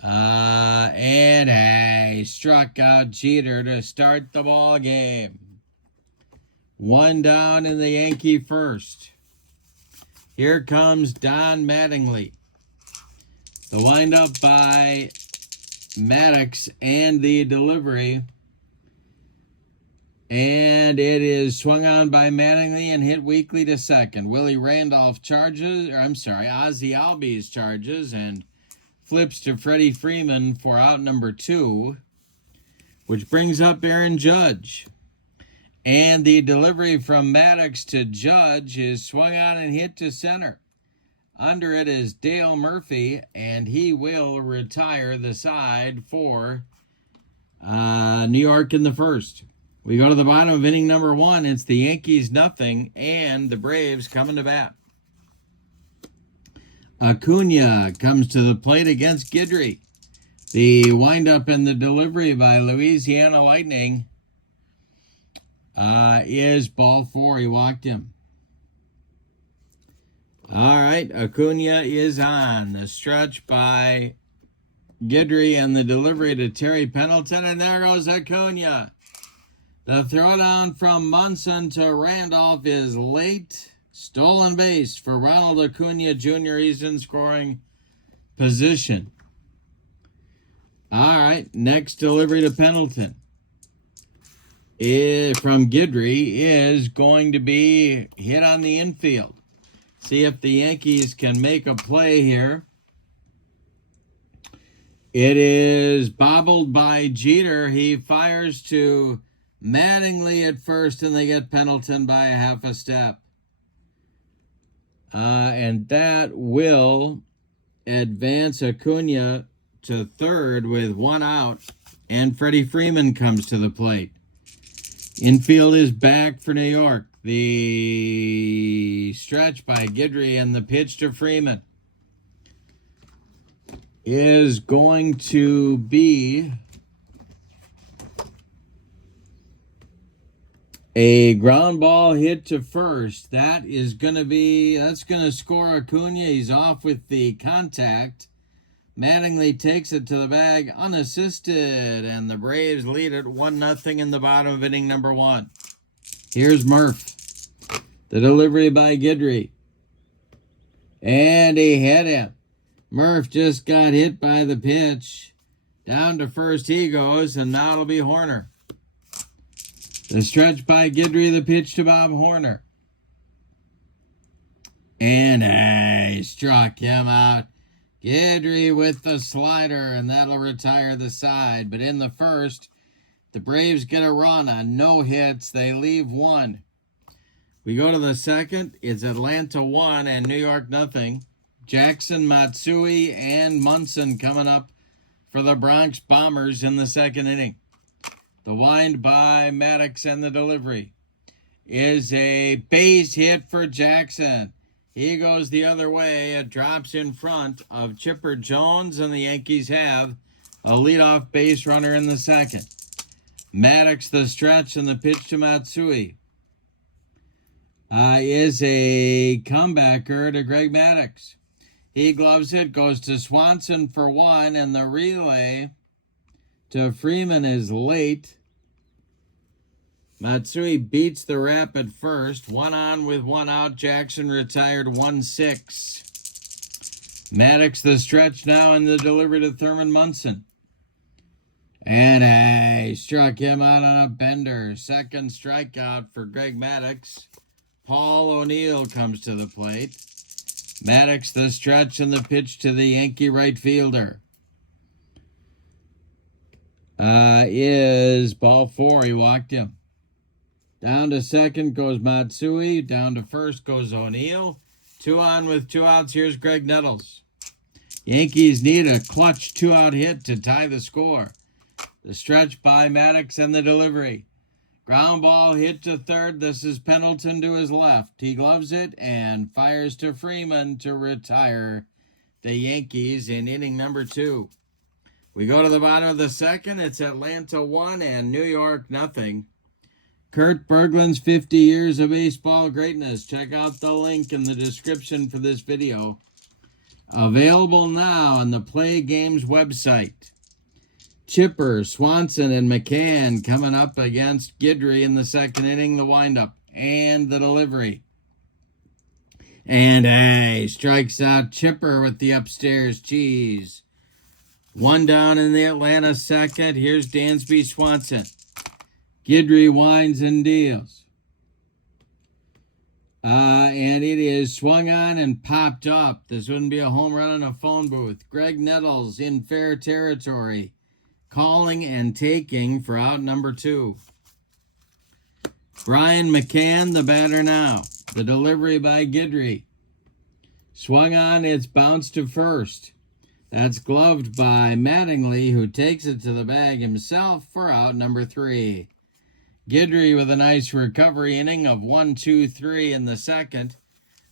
And he struck out Jeter to start the ball game. One down in the Yankee first. Here comes Don Mattingly. The windup by Maddux and the delivery. And it is swung on by Mattingly and hit weakly to second. Willie Randolph charges, Ozzie Albies charges and flips to Freddie Freeman for out number 2, which brings up Aaron Judge. And the delivery from Maddux to Judge is swung on and hit to center. Under it is Dale Murphy, and he will retire the side for New York in the first. We go to the bottom of inning number 1. It's the Yankees nothing, and the Braves coming to bat. Acuna comes to the plate against Guidry. The windup and the delivery by Louisiana Lightning is ball 4. He walked him. All right, Acuna is on. The stretch by Guidry and the delivery to Terry Pendleton, and there goes Acuna. The throwdown from Munson to Randolph is late. Stolen base for Ronald Acuna Jr. He's in scoring position. All right, next delivery to Pendleton from Guidry is going to be hit on the infield. See if the Yankees can make a play here. It is bobbled by Jeter. He fires to Mattingly at first, and they get Pendleton by a half a step. And that will advance Acuna to third with 1 out, and Freddie Freeman comes to the plate. Infield is back for New York. The stretch by Guidry and the pitch to Freeman is going to be a ground ball hit to first. That's going to score Acuna. He's off with the contact. Mattingly takes it to the bag unassisted, and the Braves lead it 1-0 in the bottom of inning number 1. Here's Murph. The delivery by Guidry. And he hit him. Murph just got hit by the pitch. Down to first he goes, and now it'll be Horner. The stretch by Guidry, the pitch to Bob Horner. And he struck him out. Guidry with the slider, and that'll retire the side. But in the first, the Braves get a run on no hits. They leave 1. We go to the second. It's Atlanta 1 and New York nothing. Jackson, Matsui, and Munson coming up for the Bronx Bombers in the second inning. The wind by Maddox and the delivery is a base hit for Jackson. He goes the other way. It drops in front of Chipper Jones, and the Yankees have a leadoff base runner in the second. Maddox the stretch, and the pitch to Matsui is a comebacker to Greg Maddox. He gloves it, goes to Swanson for one, and the relay to Freeman is late. Matsui beats the rap at first. 1 on with 1 out. Jackson retired 1-6. Maddox the stretch now in the delivery to Thurman Munson. And he struck him out on a bender. Second strikeout for Greg Maddox. Paul O'Neill comes to the plate. Maddox the stretch and the pitch to the Yankee right fielder is ball 4. He walked him. Down to second goes Matsui. Down to first goes O'Neill. 2 on with 2 outs. Here's Greg Nettles. Yankees need a clutch 2-out hit to tie the score. The stretch by Maddox and the delivery. Ground ball hit to third. This is Pendleton to his left. He gloves it and fires to Freeman to retire the Yankees in inning number 2. We go to the bottom of the second. It's Atlanta 1 and New York nothing. Kurt Berglund's 50 years of baseball greatness. Check out the link in the description for this video. Available now on the Play Games website. Chipper, Swanson, and McCann coming up against Guidry in the second inning. The windup and the delivery. And he strikes out Chipper with the upstairs cheese. 1 down in the Atlanta second. Here's Dansby Swanson. Guidry winds and deals. And it is swung on and popped up. This wouldn't be a home run in a phone booth. Greg Nettles in fair territory. Calling and taking for out number 2. Brian McCann, the batter now. The delivery by Guidry. Swung on, it's bounced to first. That's gloved by Mattingly, who takes it to the bag himself for out number 3. Guidry with a nice recovery inning of 1-2-3 in the second.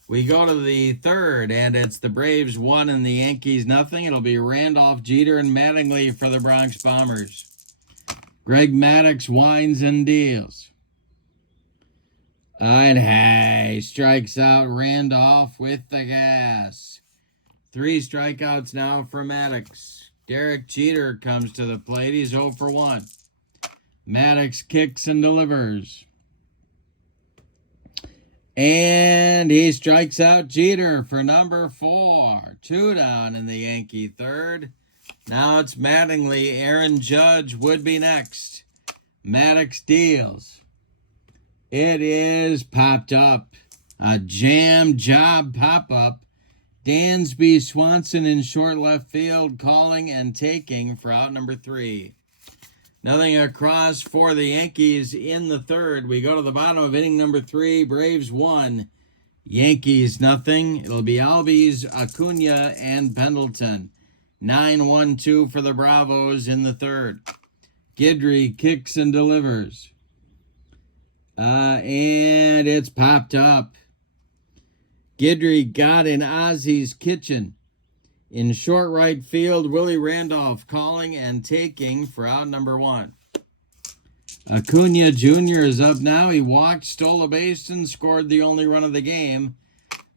We go to the third, and it's the Braves 1 and the Yankees nothing. It'll be Randolph, Jeter, and Mattingly for the Bronx Bombers. Greg Maddox winds and deals. And he strikes out Randolph with the gas. 3 strikeouts now for Maddox. Derek Jeter comes to the plate. He's 0 for 1. Maddox kicks and delivers. And he strikes out Jeter for number 4. 2 down in the Yankee third. Now it's Mattingly. Aaron Judge would be next. Maddox deals. It is popped up. A jam job pop-up. Dansby Swanson in short left field, calling and taking for out number 3. Nothing across for the Yankees in the third. We go to the bottom of inning number 3. Braves 1, Yankees nothing. It'll be Albies, Acuna, and Pendleton. 9-1-2 for the Bravos in the third. Guidry kicks and delivers. And it's popped up. Guidry got in Ozzy's kitchen. In short right field, Willie Randolph calling and taking for out number 1. Acuna Jr. is up now. He walked, stole a base, and scored the only run of the game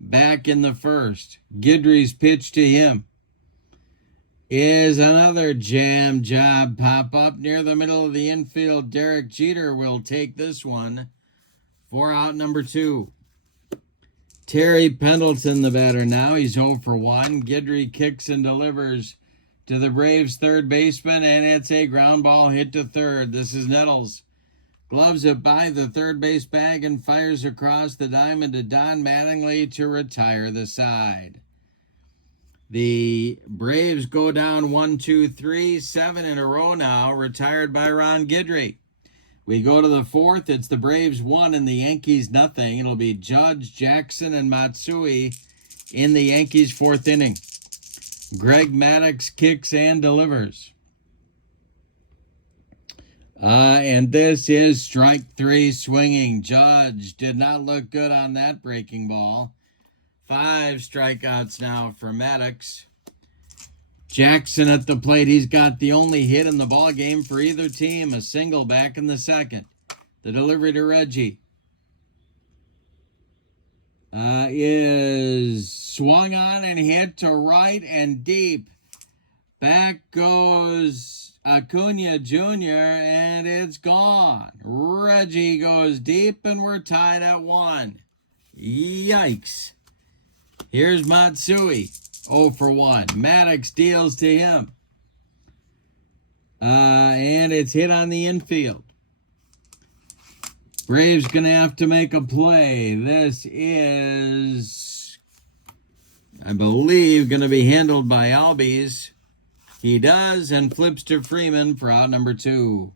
back in the first. Guidry's pitch to him is another jam job pop-up near the middle of the infield. Derek Jeter will take this one for out number 2. Terry Pendleton, the batter now. He's 0 for 1. Guidry kicks and delivers to the Braves' third baseman, and it's a ground ball hit to third. This is Nettles. Gloves it by the third base bag and fires across the diamond to Don Mattingly to retire the side. The Braves go down 1, 2, 3, 7 in a row now, retired by Ron Guidry. We go to the fourth. It's the Braves 1 and the Yankees nothing. It'll be Judge, Jackson, and Matsui in the Yankees' fourth inning. Greg Maddux kicks and delivers. And this is strike 3 swinging. Judge did not look good on that breaking ball. 5 strikeouts now for Maddux. Jackson at the plate. He's got the only hit in the ball game for either team. A single back in the second. The delivery to Reggie is swung on and hit to right and deep. Back goes Acuna Jr. and it's gone. Reggie goes deep and we're tied at 1. Yikes. Here's Matsui. 0 for 1. Maddux deals to him. And it's hit on the infield. Braves going to have to make a play. This is, I believe, going to be handled by Albies. He does and flips to Freeman for out number 2.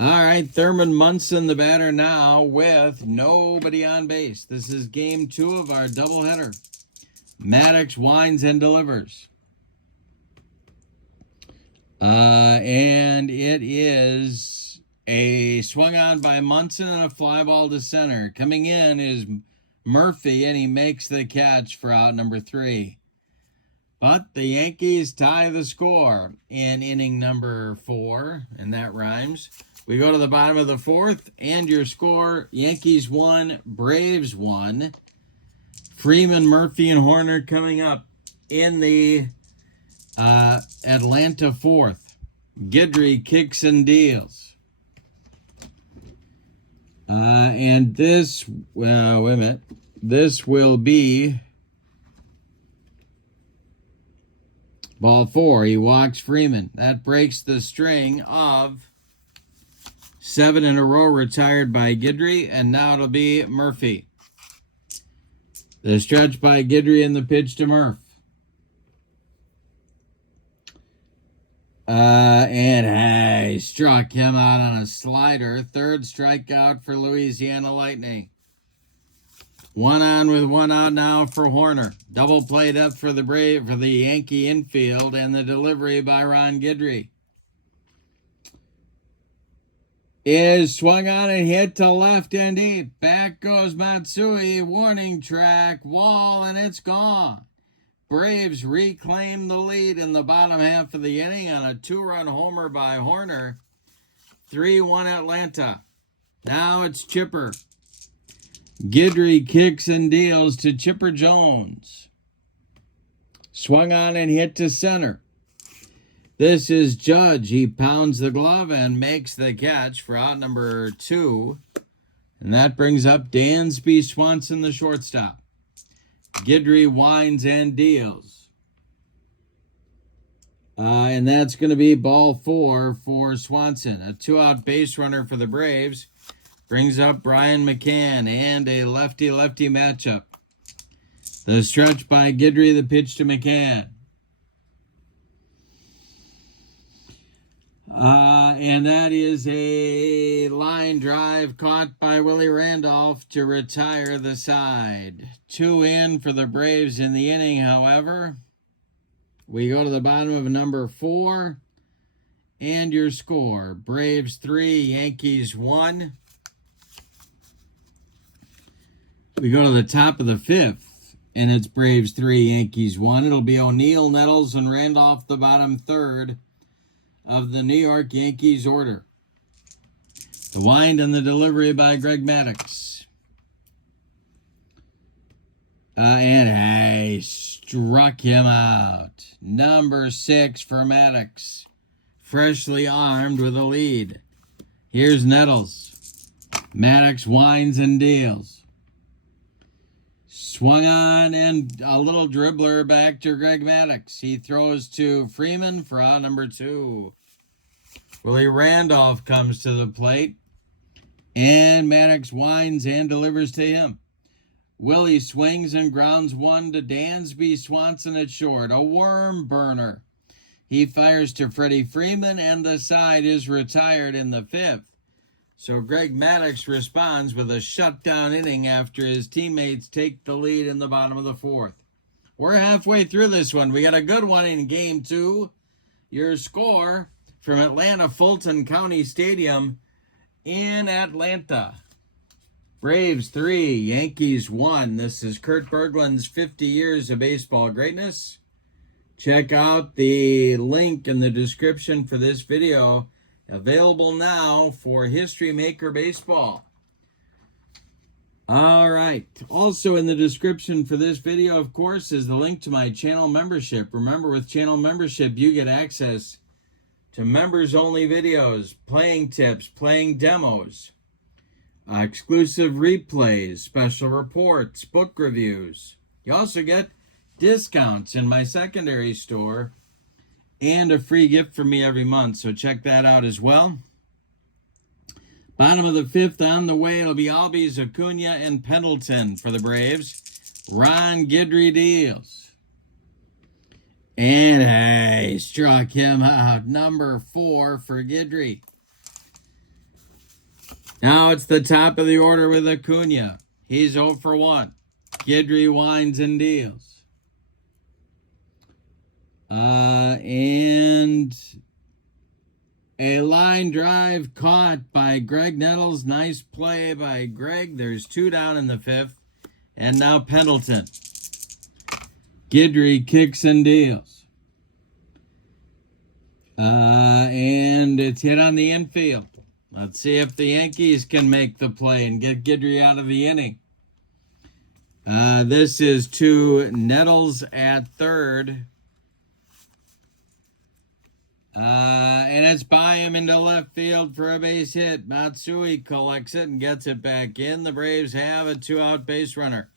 All right, Thurman Munson, the batter now with nobody on base. This is game 2 of our doubleheader. Maddux winds and delivers. And it is a swung on by Munson and a fly ball to center. Coming in is Murphy, and he makes the catch for out number 3. But the Yankees tie the score in inning number 4, and that rhymes. We go to the bottom of the 4th, and your score, Yankees 1, Braves 1. Freeman, Murphy, and Horner coming up in the Atlanta 4th. Guidry kicks and deals. And this, well, wait a minute. This will be ball 4. He walks Freeman. That breaks the string of 7 in a row retired by Guidry, and now it'll be Murphy. The stretch by Guidry and the pitch to Murph. And he struck him out on a slider. 3rd strikeout for Louisiana Lightning. 1 on with 1 out now for Horner. Double play depth for the Yankee infield, and the delivery by Ron Guidry is swung on and hit to left and deep. Back goes Matsui. Warning track, wall, and it's gone. Braves reclaim the lead in the bottom half of the inning on a 2-run homer by Horner. 3-1 Atlanta. Now it's Chipper. Guidry kicks and deals to Chipper Jones. Swung on and hit to center. This is Judge. He pounds the glove and makes the catch for out number 2. And that brings up Dansby Swanson, the shortstop. Guidry winds and deals. And that's going to be ball 4 for Swanson. A 2-out base runner for the Braves. Brings up Brian McCann and a lefty-lefty matchup. The stretch by Guidry, the pitch to McCann. And that is a line drive caught by Willie Randolph to retire the side. 2 in for the Braves in the inning, however. We go to the bottom of number 4. And your score, Braves 3, Yankees 1. We go to the top of the 5th, and it's Braves 3, Yankees 1. It'll be O'Neill, Nettles, and Randolph, the bottom 3rd of the New York Yankees order. The wind and the delivery by Greg Maddux. And he struck him out. Number 6 for Maddux. Freshly armed with a lead. Here's Nettles. Maddux winds and deals. Swung on and a little dribbler back to Greg Maddux. He throws to Freeman for out number 2. Willie Randolph comes to the plate. And Maddux winds and delivers to him. Willie swings and grounds 1 to Dansby Swanson at short. A worm burner. He fires to Freddie Freeman, and the side is retired in the 5th. So Greg Maddux responds with a shutdown inning after his teammates take the lead in the bottom of the 4th. We're halfway through this one. We got a good one in Game 2. Your score from Atlanta Fulton County Stadium in Atlanta. Braves 3, Yankees 1. This is Kurt Berglund's 50 Years of Baseball Greatness. Check out the link in the description for this video. Available now for History Maker Baseball. All right. Also in the description for this video, of course, is the link to my channel membership. Remember, with channel membership, you get access to members-only videos, playing tips, playing demos, exclusive replays, special reports, book reviews. You also get discounts in my secondary store and a free gift from me every month, so check that out as well. Bottom of the 5th on the way, it'll be Albies, Acuna, and Pendleton for the Braves. Ron Guidry deals. And hey, struck him out. Number 4 for Guidry. Now it's the top of the order with Acuna. He's 0 for 1. Guidry winds and deals. And a line drive caught by Greg Nettles. Nice play by Greg. There's 2 down in the 5th. And now Pendleton. Guidry kicks and deals. And it's hit on the infield. Let's see if the Yankees can make the play and get Guidry out of the inning. This is to Nettles at third. And it's by him into left field for a base hit. Matsui collects it and gets it back in. The Braves have a 2-out base runner.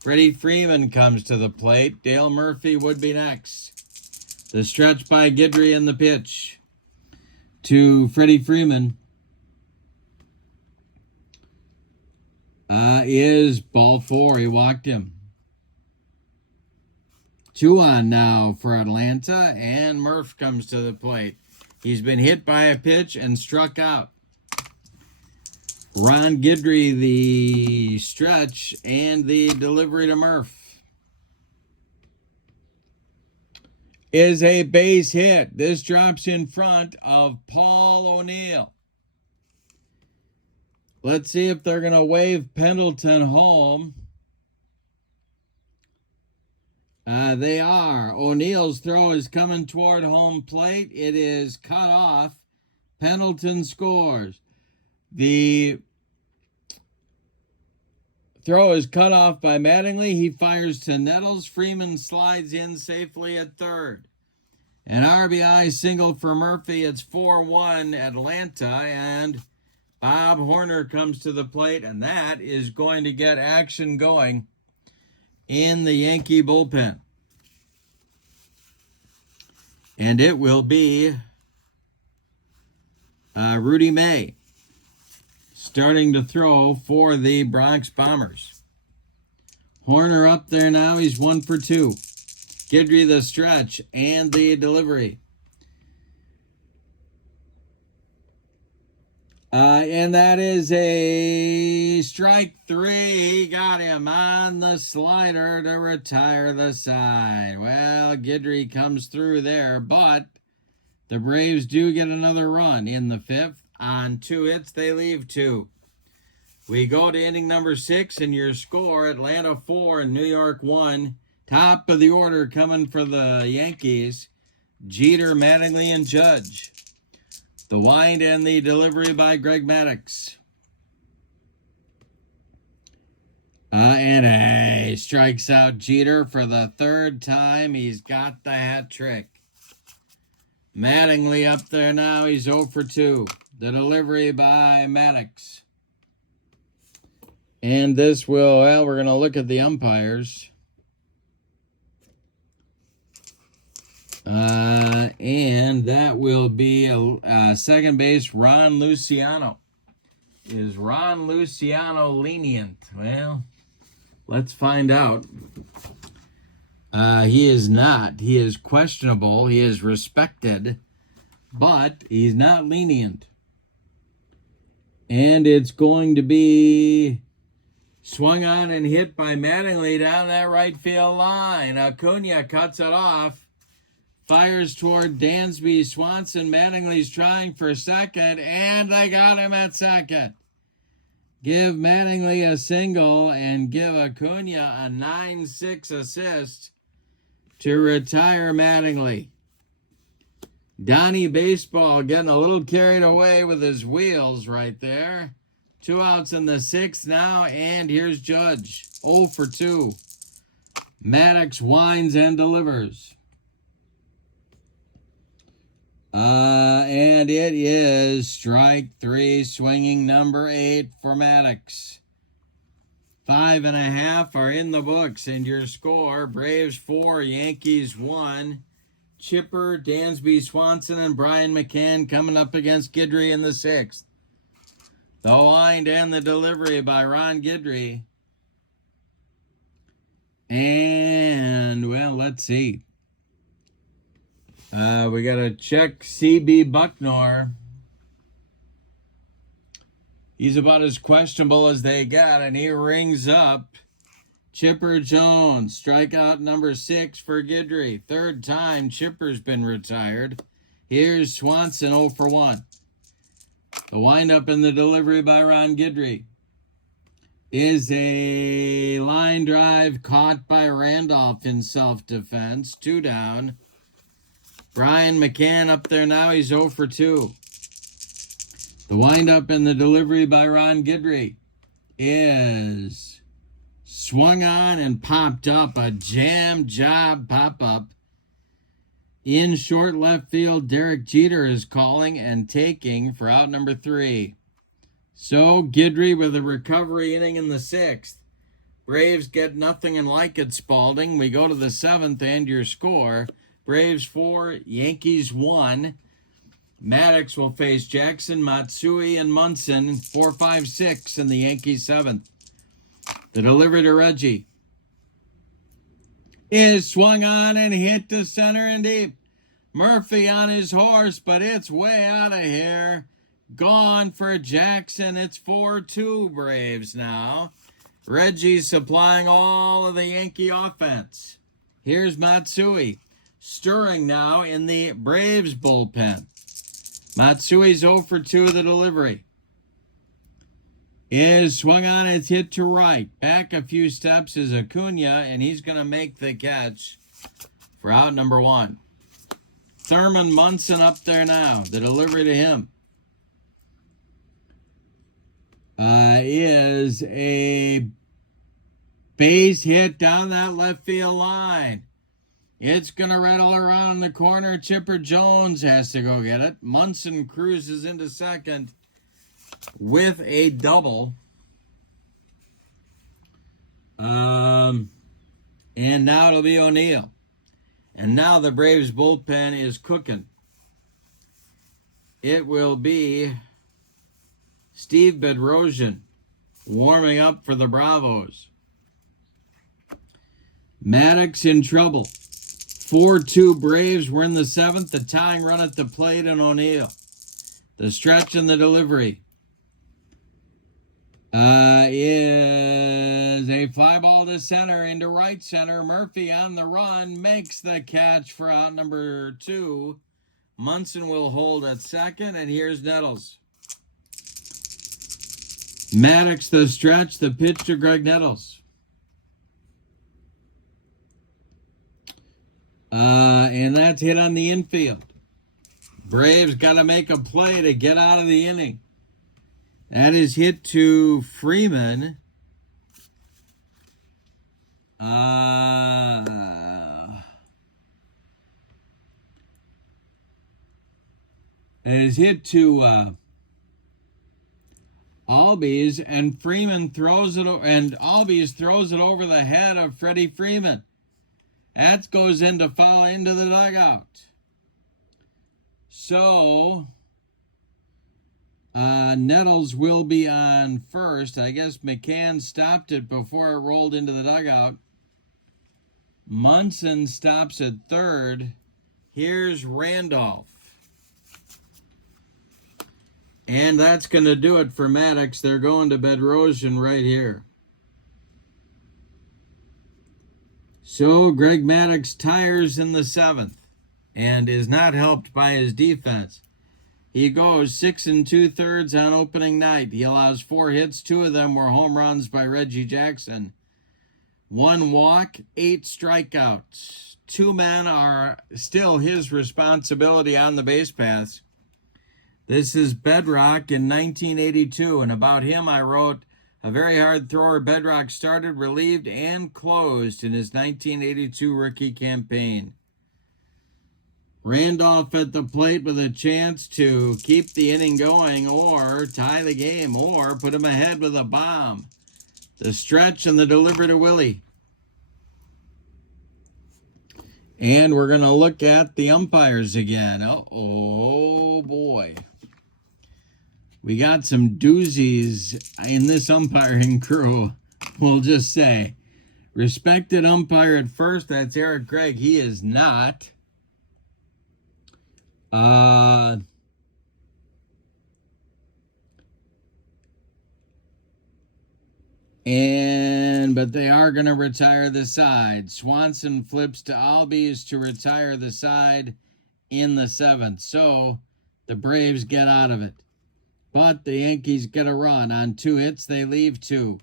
Freddie Freeman comes to the plate. Dale Murphy would be next. The stretch by Guidry in the pitch to Freddie Freeman is ball 4. He walked him. 2 on now for Atlanta, and Murph comes to the plate. He's been hit by a pitch and struck out. Ron Guidry, the stretch, and the delivery to Murph is a base hit. This drops in front of Paul O'Neill. Let's see if they're going to wave Pendleton home. They are. O'Neill's throw is coming toward home plate. It is cut off. Pendleton scores. The throw is cut off by Mattingly. He fires to Nettles. Freeman slides in safely at third. An RBI single for Murphy. It's 4-1 Atlanta, and Bob Horner comes to the plate, and that is going to get action going in the Yankee bullpen. And it will be Rudy May starting to throw for the Bronx Bombers. Horner up there now. He's 1 for 2. Guidry the stretch and the delivery. And that is a strike 3. He got him on the slider to retire the side. Well, Guidry comes through there, but the Braves do get another run in the 5th. On 2 hits, they leave 2. We go to inning number 6, and your score, Atlanta 4 and New York 1. Top of the order coming for the Yankees, Jeter, Mattingly, and Judge. The wind and the delivery by Greg Maddux. And he strikes out Jeter for the 3rd time. He's got the hat trick. Mattingly up there now. He's 0 for 2. The delivery by Maddux. And this will, well, we're going to look at the umpires. And that will be a second base, Ron Luciano. Is Ron Luciano lenient? Well, let's find out. He is not. He is questionable. He is respected, but he's not lenient. And it's going to be swung on and hit by Mattingly down that right field line. Acuna cuts it off. Fires toward Dansby Swanson. Mattingly's trying for second, and they got him at second. Give Mattingly a single and give Acuna a 9-6 assist to retire Mattingly. Donnie Baseball getting a little carried away with his wheels right there. 2 outs in the 6th now, and here's Judge. 0 for 2. Maddox winds and delivers. And it is strike 3, swinging number 8 for Maddox. 5.5 are in the books, and your score: Braves 4, Yankees 1. Chipper, Dansby Swanson, and Brian McCann coming up against Guidry in the 6th. The wind and the delivery by Ron Guidry. And, well, let's see. We got to check C.B. Bucknor. He's about as questionable as they got, and he rings up Chipper Jones. Strikeout number 6 for Guidry. 3rd time Chipper's been retired. Here's Swanson 0 for 1. The windup and the delivery by Ron Guidry is a line drive caught by Randolph in self-defense. 2 down. Brian McCann up there now. He's 0 for 2. The windup and the delivery by Ron Guidry is swung on and popped up. A jam job pop-up. In short left field, Derek Jeter is calling and taking for out number 3. So Guidry with a recovery inning in the 6th. Braves get nothing and like it, Spalding. We go to the 7th, and your score: Braves 4, Yankees 1. Maddox will face Jackson, Matsui, and Munson. 4, 5, 6 in the Yankees 7th. The delivery to Reggie is swung on and hit to center and deep. Murphy on his horse, but it's way out of here. Gone for Jackson. It's 4-2 Braves now. Reggie supplying all of the Yankee offense. Here's Matsui. Stirring now in the Braves bullpen. Matsui's 0 for 2. The delivery is swung on. It's hit to right. Back a few steps is Acuna, and he's going to make the catch for out number 1. Thurman Munson up there now. The delivery to him is a base hit down that left field line. It's going to rattle around the corner. Chipper Jones has to go get it. Munson cruises into second with a double. And now it'll be O'Neill. And now the Braves bullpen is cooking. It will be Steve Bedrosian warming up for the Bravos. Maddox in trouble. 4-2 Braves. We're in the 7th. The tying run at the plate and O'Neill. The stretch and the delivery is a fly ball to center, into right center. Murphy on the run makes the catch for out number 2. Munson will hold at second, and here's Nettles. Maddox the stretch, the pitch to Greg Nettles. And that's hit on the infield. Braves got to make a play to get out of the inning. That is hit to Freeman. It is hit to Albies, and Freeman throws it, and Albies throws it over the head of Freddie Freeman. That goes into foul into the dugout. So Nettles will be on first. I guess McCann stopped it before it rolled into the dugout. Munson stops at third. Here's Randolph. And that's going to do it for Maddox. They're going to Bedrosian right here. So Greg Maddux tires in the 7th and is not helped by his defense. He goes 6 2/3 on opening night. He allows 4 hits. 2 of them were home runs by Reggie Jackson. 1 walk, 8 strikeouts. 2 men are still his responsibility on the base paths. This is Bedrock in 1982, and about him I wrote, a very hard thrower. Bedrock started, relieved, and closed in his 1982 rookie campaign. Randolph at the plate with a chance to keep the inning going or tie the game or put him ahead with a bomb. The stretch and the delivery to Willie. And we're going to look at the umpires again. Oh boy. We got some doozies in this umpiring crew, we'll just say. Respected umpire at first, that's Eric Gregg. He is not. But they are going to retire the side. Swanson flips to Albies to retire the side in the 7th. So the Braves get out of it. But the Yankees get a run. On 2 hits, they leave 2.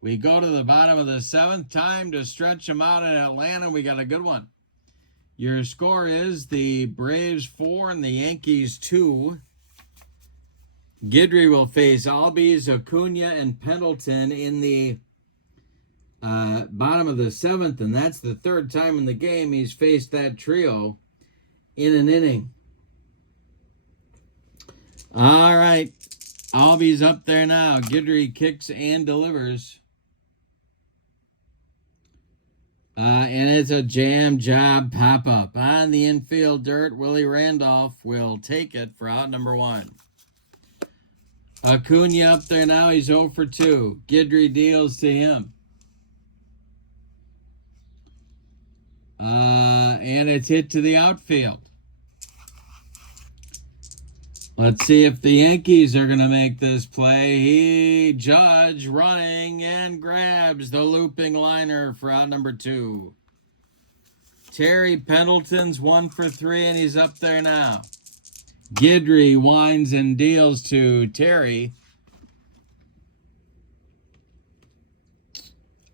We go to the bottom of the 7th. Time to stretch them out in Atlanta. We got a good one. Your score is the Braves 4 and the Yankees 2. Guidry will face Albies, Acuna, and Pendleton in the bottom of the 7th, and that's the 3rd time in the game he's faced that trio in an inning. All right, Albies up there now. Guidry kicks and delivers. And it's a jam job pop-up. On the infield dirt, Willie Randolph will take it for out number 1. Acuna up there now. He's 0 for 2. Guidry deals to him. And it's hit to the outfield. Let's see if the Yankees are going to make this play. Judge running and grabs the looping liner for out number 2. Terry Pendleton's 1 for 3, and he's up there now. Guidry winds and deals to Terry.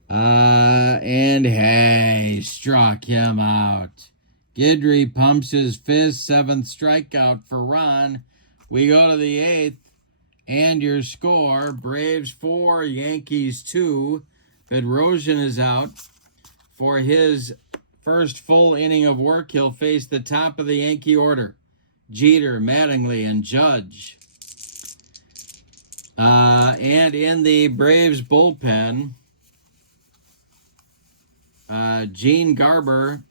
And hey, struck him out. Guidry pumps his fist. 7th strikeout for Ron. We go to the 8th, and your score, Braves 4, Yankees 2. Bedrosian is out for his first full inning of work. He'll face the top of the Yankee order, Jeter, Mattingly, and Judge. And in the Braves bullpen, Gene Garber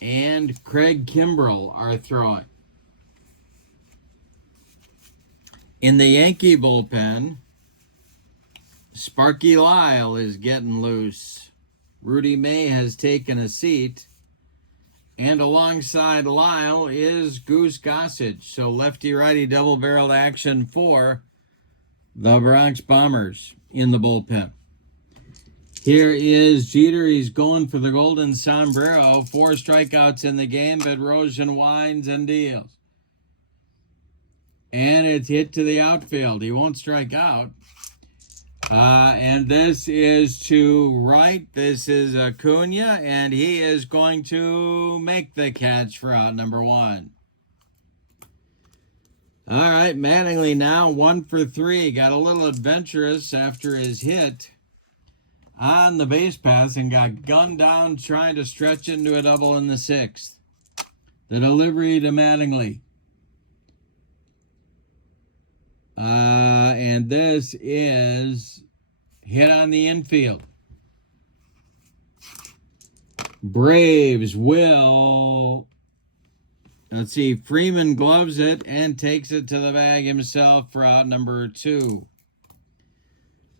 and Craig Kimbrell are throwing. In the Yankee bullpen, Sparky Lyle is getting loose. Rudy May has taken a seat. And alongside Lyle is Goose Gossage. So lefty-righty double-barreled action for the Bronx Bombers in the bullpen. Here is Jeter. He's going for the golden sombrero. 4 strikeouts in the game. Bedrosian winds and deals. And it's hit to the outfield. He won't strike out. And this is to right. This is Acuna, and he is going to make the catch for out number 1. All right, Mattingly now 1 for 3. Got a little adventurous after his hit on the base pass and got gunned down trying to stretch into a double in the 6th. The delivery to Mattingly. And this is hit on the infield. Braves will, let's see, Freeman gloves it and takes it to the bag himself for out number 2.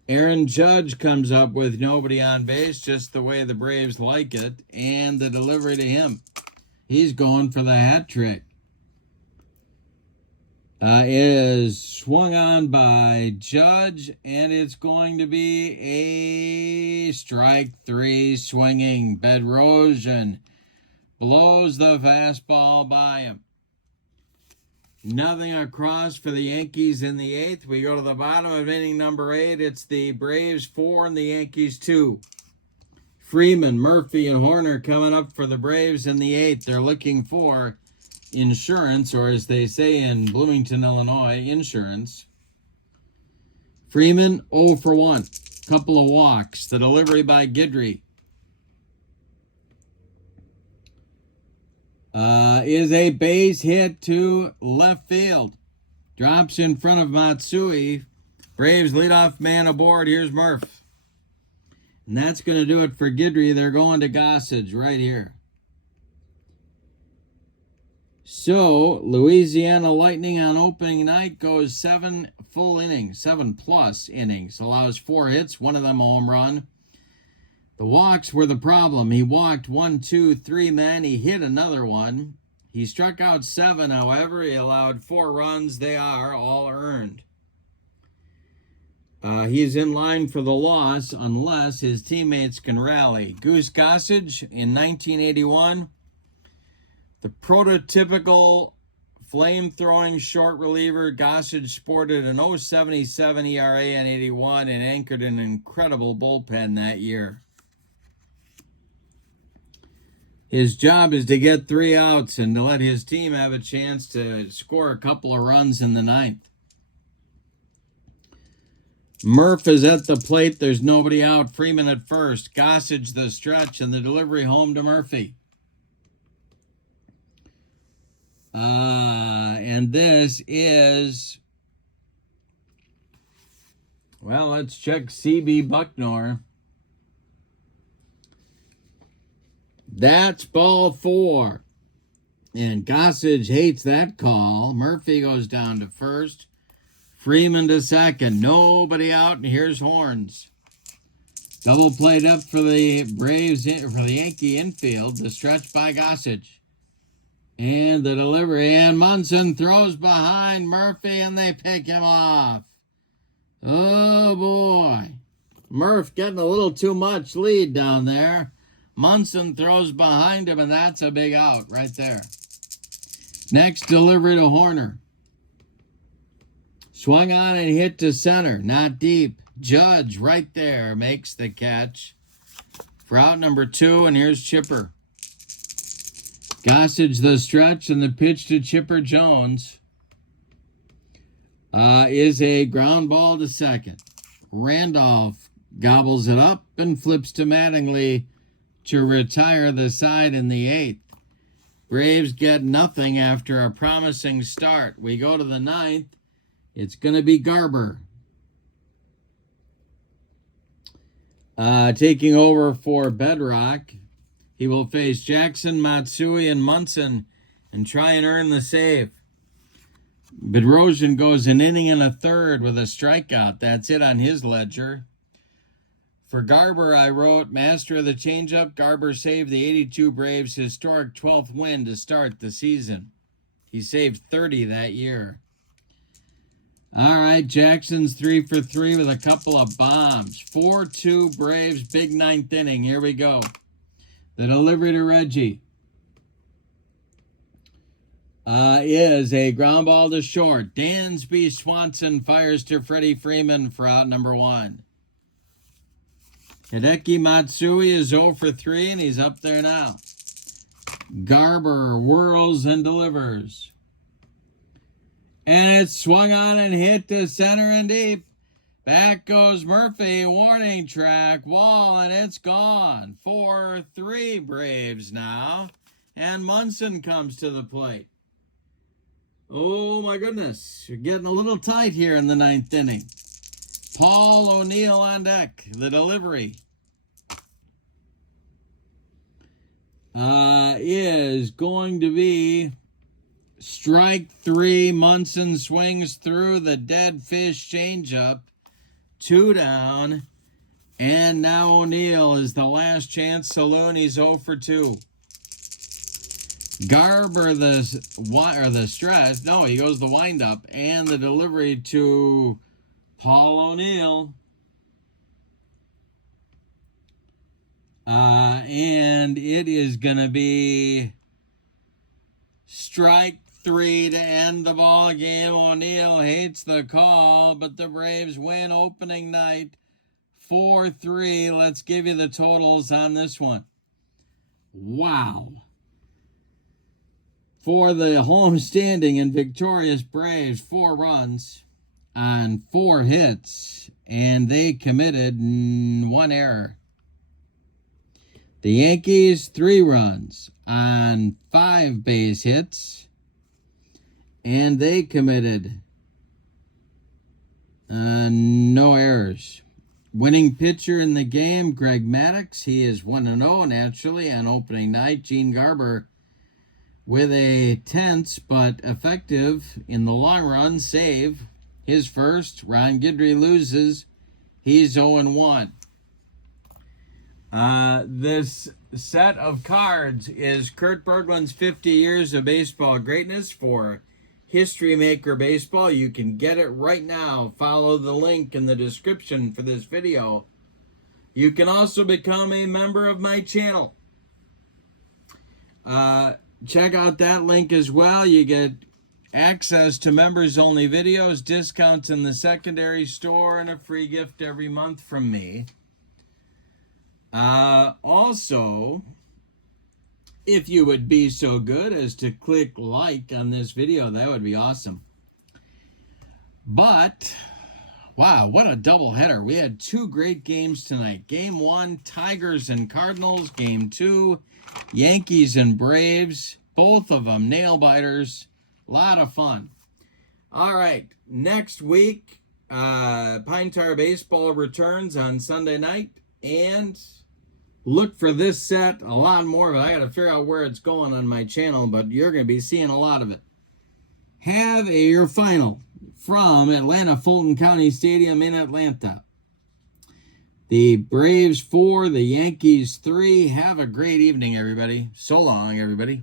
Aaron Judge comes up with nobody on base, just the way the Braves like it, and the delivery to him. He's going for the hat trick. Is swung on by Judge, and it's going to be a strike three swinging. Bedrosian blows the fastball by him. Nothing across for the Yankees in the 8th. We go to the bottom of inning number 8. It's the Braves 4 and the Yankees 2. Freeman, Murphy, and Horner coming up for the Braves in the 8th. They're looking for insurance, or as they say in Bloomington, Illinois, insurance. Freeman 0 for 1. Couple of walks. The delivery by Guidry is a base hit to left field. Drops in front of Matsui. Braves leadoff man aboard. Here's Murph. And that's going to do it for Guidry. They're going to Gossage right here. So, Louisiana Lightning on opening night goes 7 full innings, 7+ innings. Allows 4 hits, one of them a home run. The walks were the problem. He walked 1, 2, 3 men. He hit another one. He struck out 7, however. He allowed 4 runs. They are all earned. He's in line for the loss unless his teammates can rally. Goose Gossage in 1981. The prototypical flame-throwing short reliever. Gossage sported an 0.77 ERA in 81 and anchored an incredible bullpen that year. His job is to get 3 outs and to let his team have a chance to score a couple of runs in the 9th. Murph is at the plate. There's nobody out. Freeman at first. Gossage the stretch and the delivery home to Murphy. And this is, well, let's check C.B. Bucknor. That's ball 4. And Gossage hates that call. Murphy goes down to first. Freeman to second. Nobody out, and here's Horns. Double played up for the Braves, for the Yankee infield. The stretch by Gossage. And the delivery, and Munson throws behind Murphy, and they pick him off. Oh, boy. Murph getting a little too much lead down there. Munson throws behind him, and that's a big out right there. Next delivery to Horner. Swung on and hit to center. Not deep. Judge right there makes the catch for out number 2, and here's Chipper. Gossage the stretch, and the pitch to Chipper Jones is a ground ball to second. Randolph gobbles it up and flips to Mattingly to retire the side in the 8th. Braves get nothing after a promising start. We go to the 9th. It's going to be Garber taking over for Bedrock. He will face Jackson, Matsui, and Munson and try and earn the save. Bedrosian goes an inning and a third with a strikeout. That's it on his ledger. For Garber, I wrote, master of the changeup, Garber saved the 82 Braves' historic 12th win to start the season. He saved 30 that year. All right, Jackson's 3 for 3 with a couple of bombs. 4-2 Braves, big 9th inning. Here we go. The delivery to Reggie is a ground ball to short. Dansby Swanson fires to Freddie Freeman for out number 1. Hideki Matsui is 0 for 3, and he's up there now. Garber whirls and delivers. And it's swung on and hit to center and deep. Back goes Murphy, warning track, wall, and it's gone. 4-3 Braves now. And Munson comes to the plate. Oh, my goodness. You're getting a little tight here in the 9th inning. Paul O'Neill on deck. The delivery is going to be strike 3. Munson swings through the dead fish changeup. 2 down. And now O'Neill is the last chance saloon. He's 0 for 2. Garber the stretch. No, he goes the windup and the delivery to Paul O'Neill. And it is going to be strike 3 to end the ball game. O'Neill hates the call, but the Braves win opening night 4-3. Let's give you the totals on this one. Wow. For the home-standing and victorious Braves, 4 runs on 4 hits, and they committed 1 error. The Yankees, 3 runs on 5 base hits, and they committed no errors. Winning pitcher in the game, Greg Maddux. He is 1-0 naturally on opening night. Gene Garber with a tense but effective in the long run save. His first. Ron Guidry loses. He's 0-1. This set of cards is Kurt Berglund's 50 Years of Baseball Greatness for History Maker Baseball. You can get it right now. Follow the link in the description for this video. You can also become a member of my channel. Check out that link as well. You get access to members-only videos, discounts in the secondary store, and a free gift every month from me. Also, if you would be so good as to click like on this video, that would be awesome. But, wow, what a doubleheader. We had 2 great games tonight. Game 1, Tigers and Cardinals. Game 2, Yankees and Braves. Both of them nail-biters. A lot of fun. All right, next week, Pine Tar Baseball returns on Sunday night. And look for this set, a lot more of it. I got to figure out where it's going on my channel, but you're going to be seeing a lot of it. Have your final from Atlanta Fulton County Stadium in Atlanta. The Braves 4, the Yankees 3. Have a great evening, everybody. So long, everybody.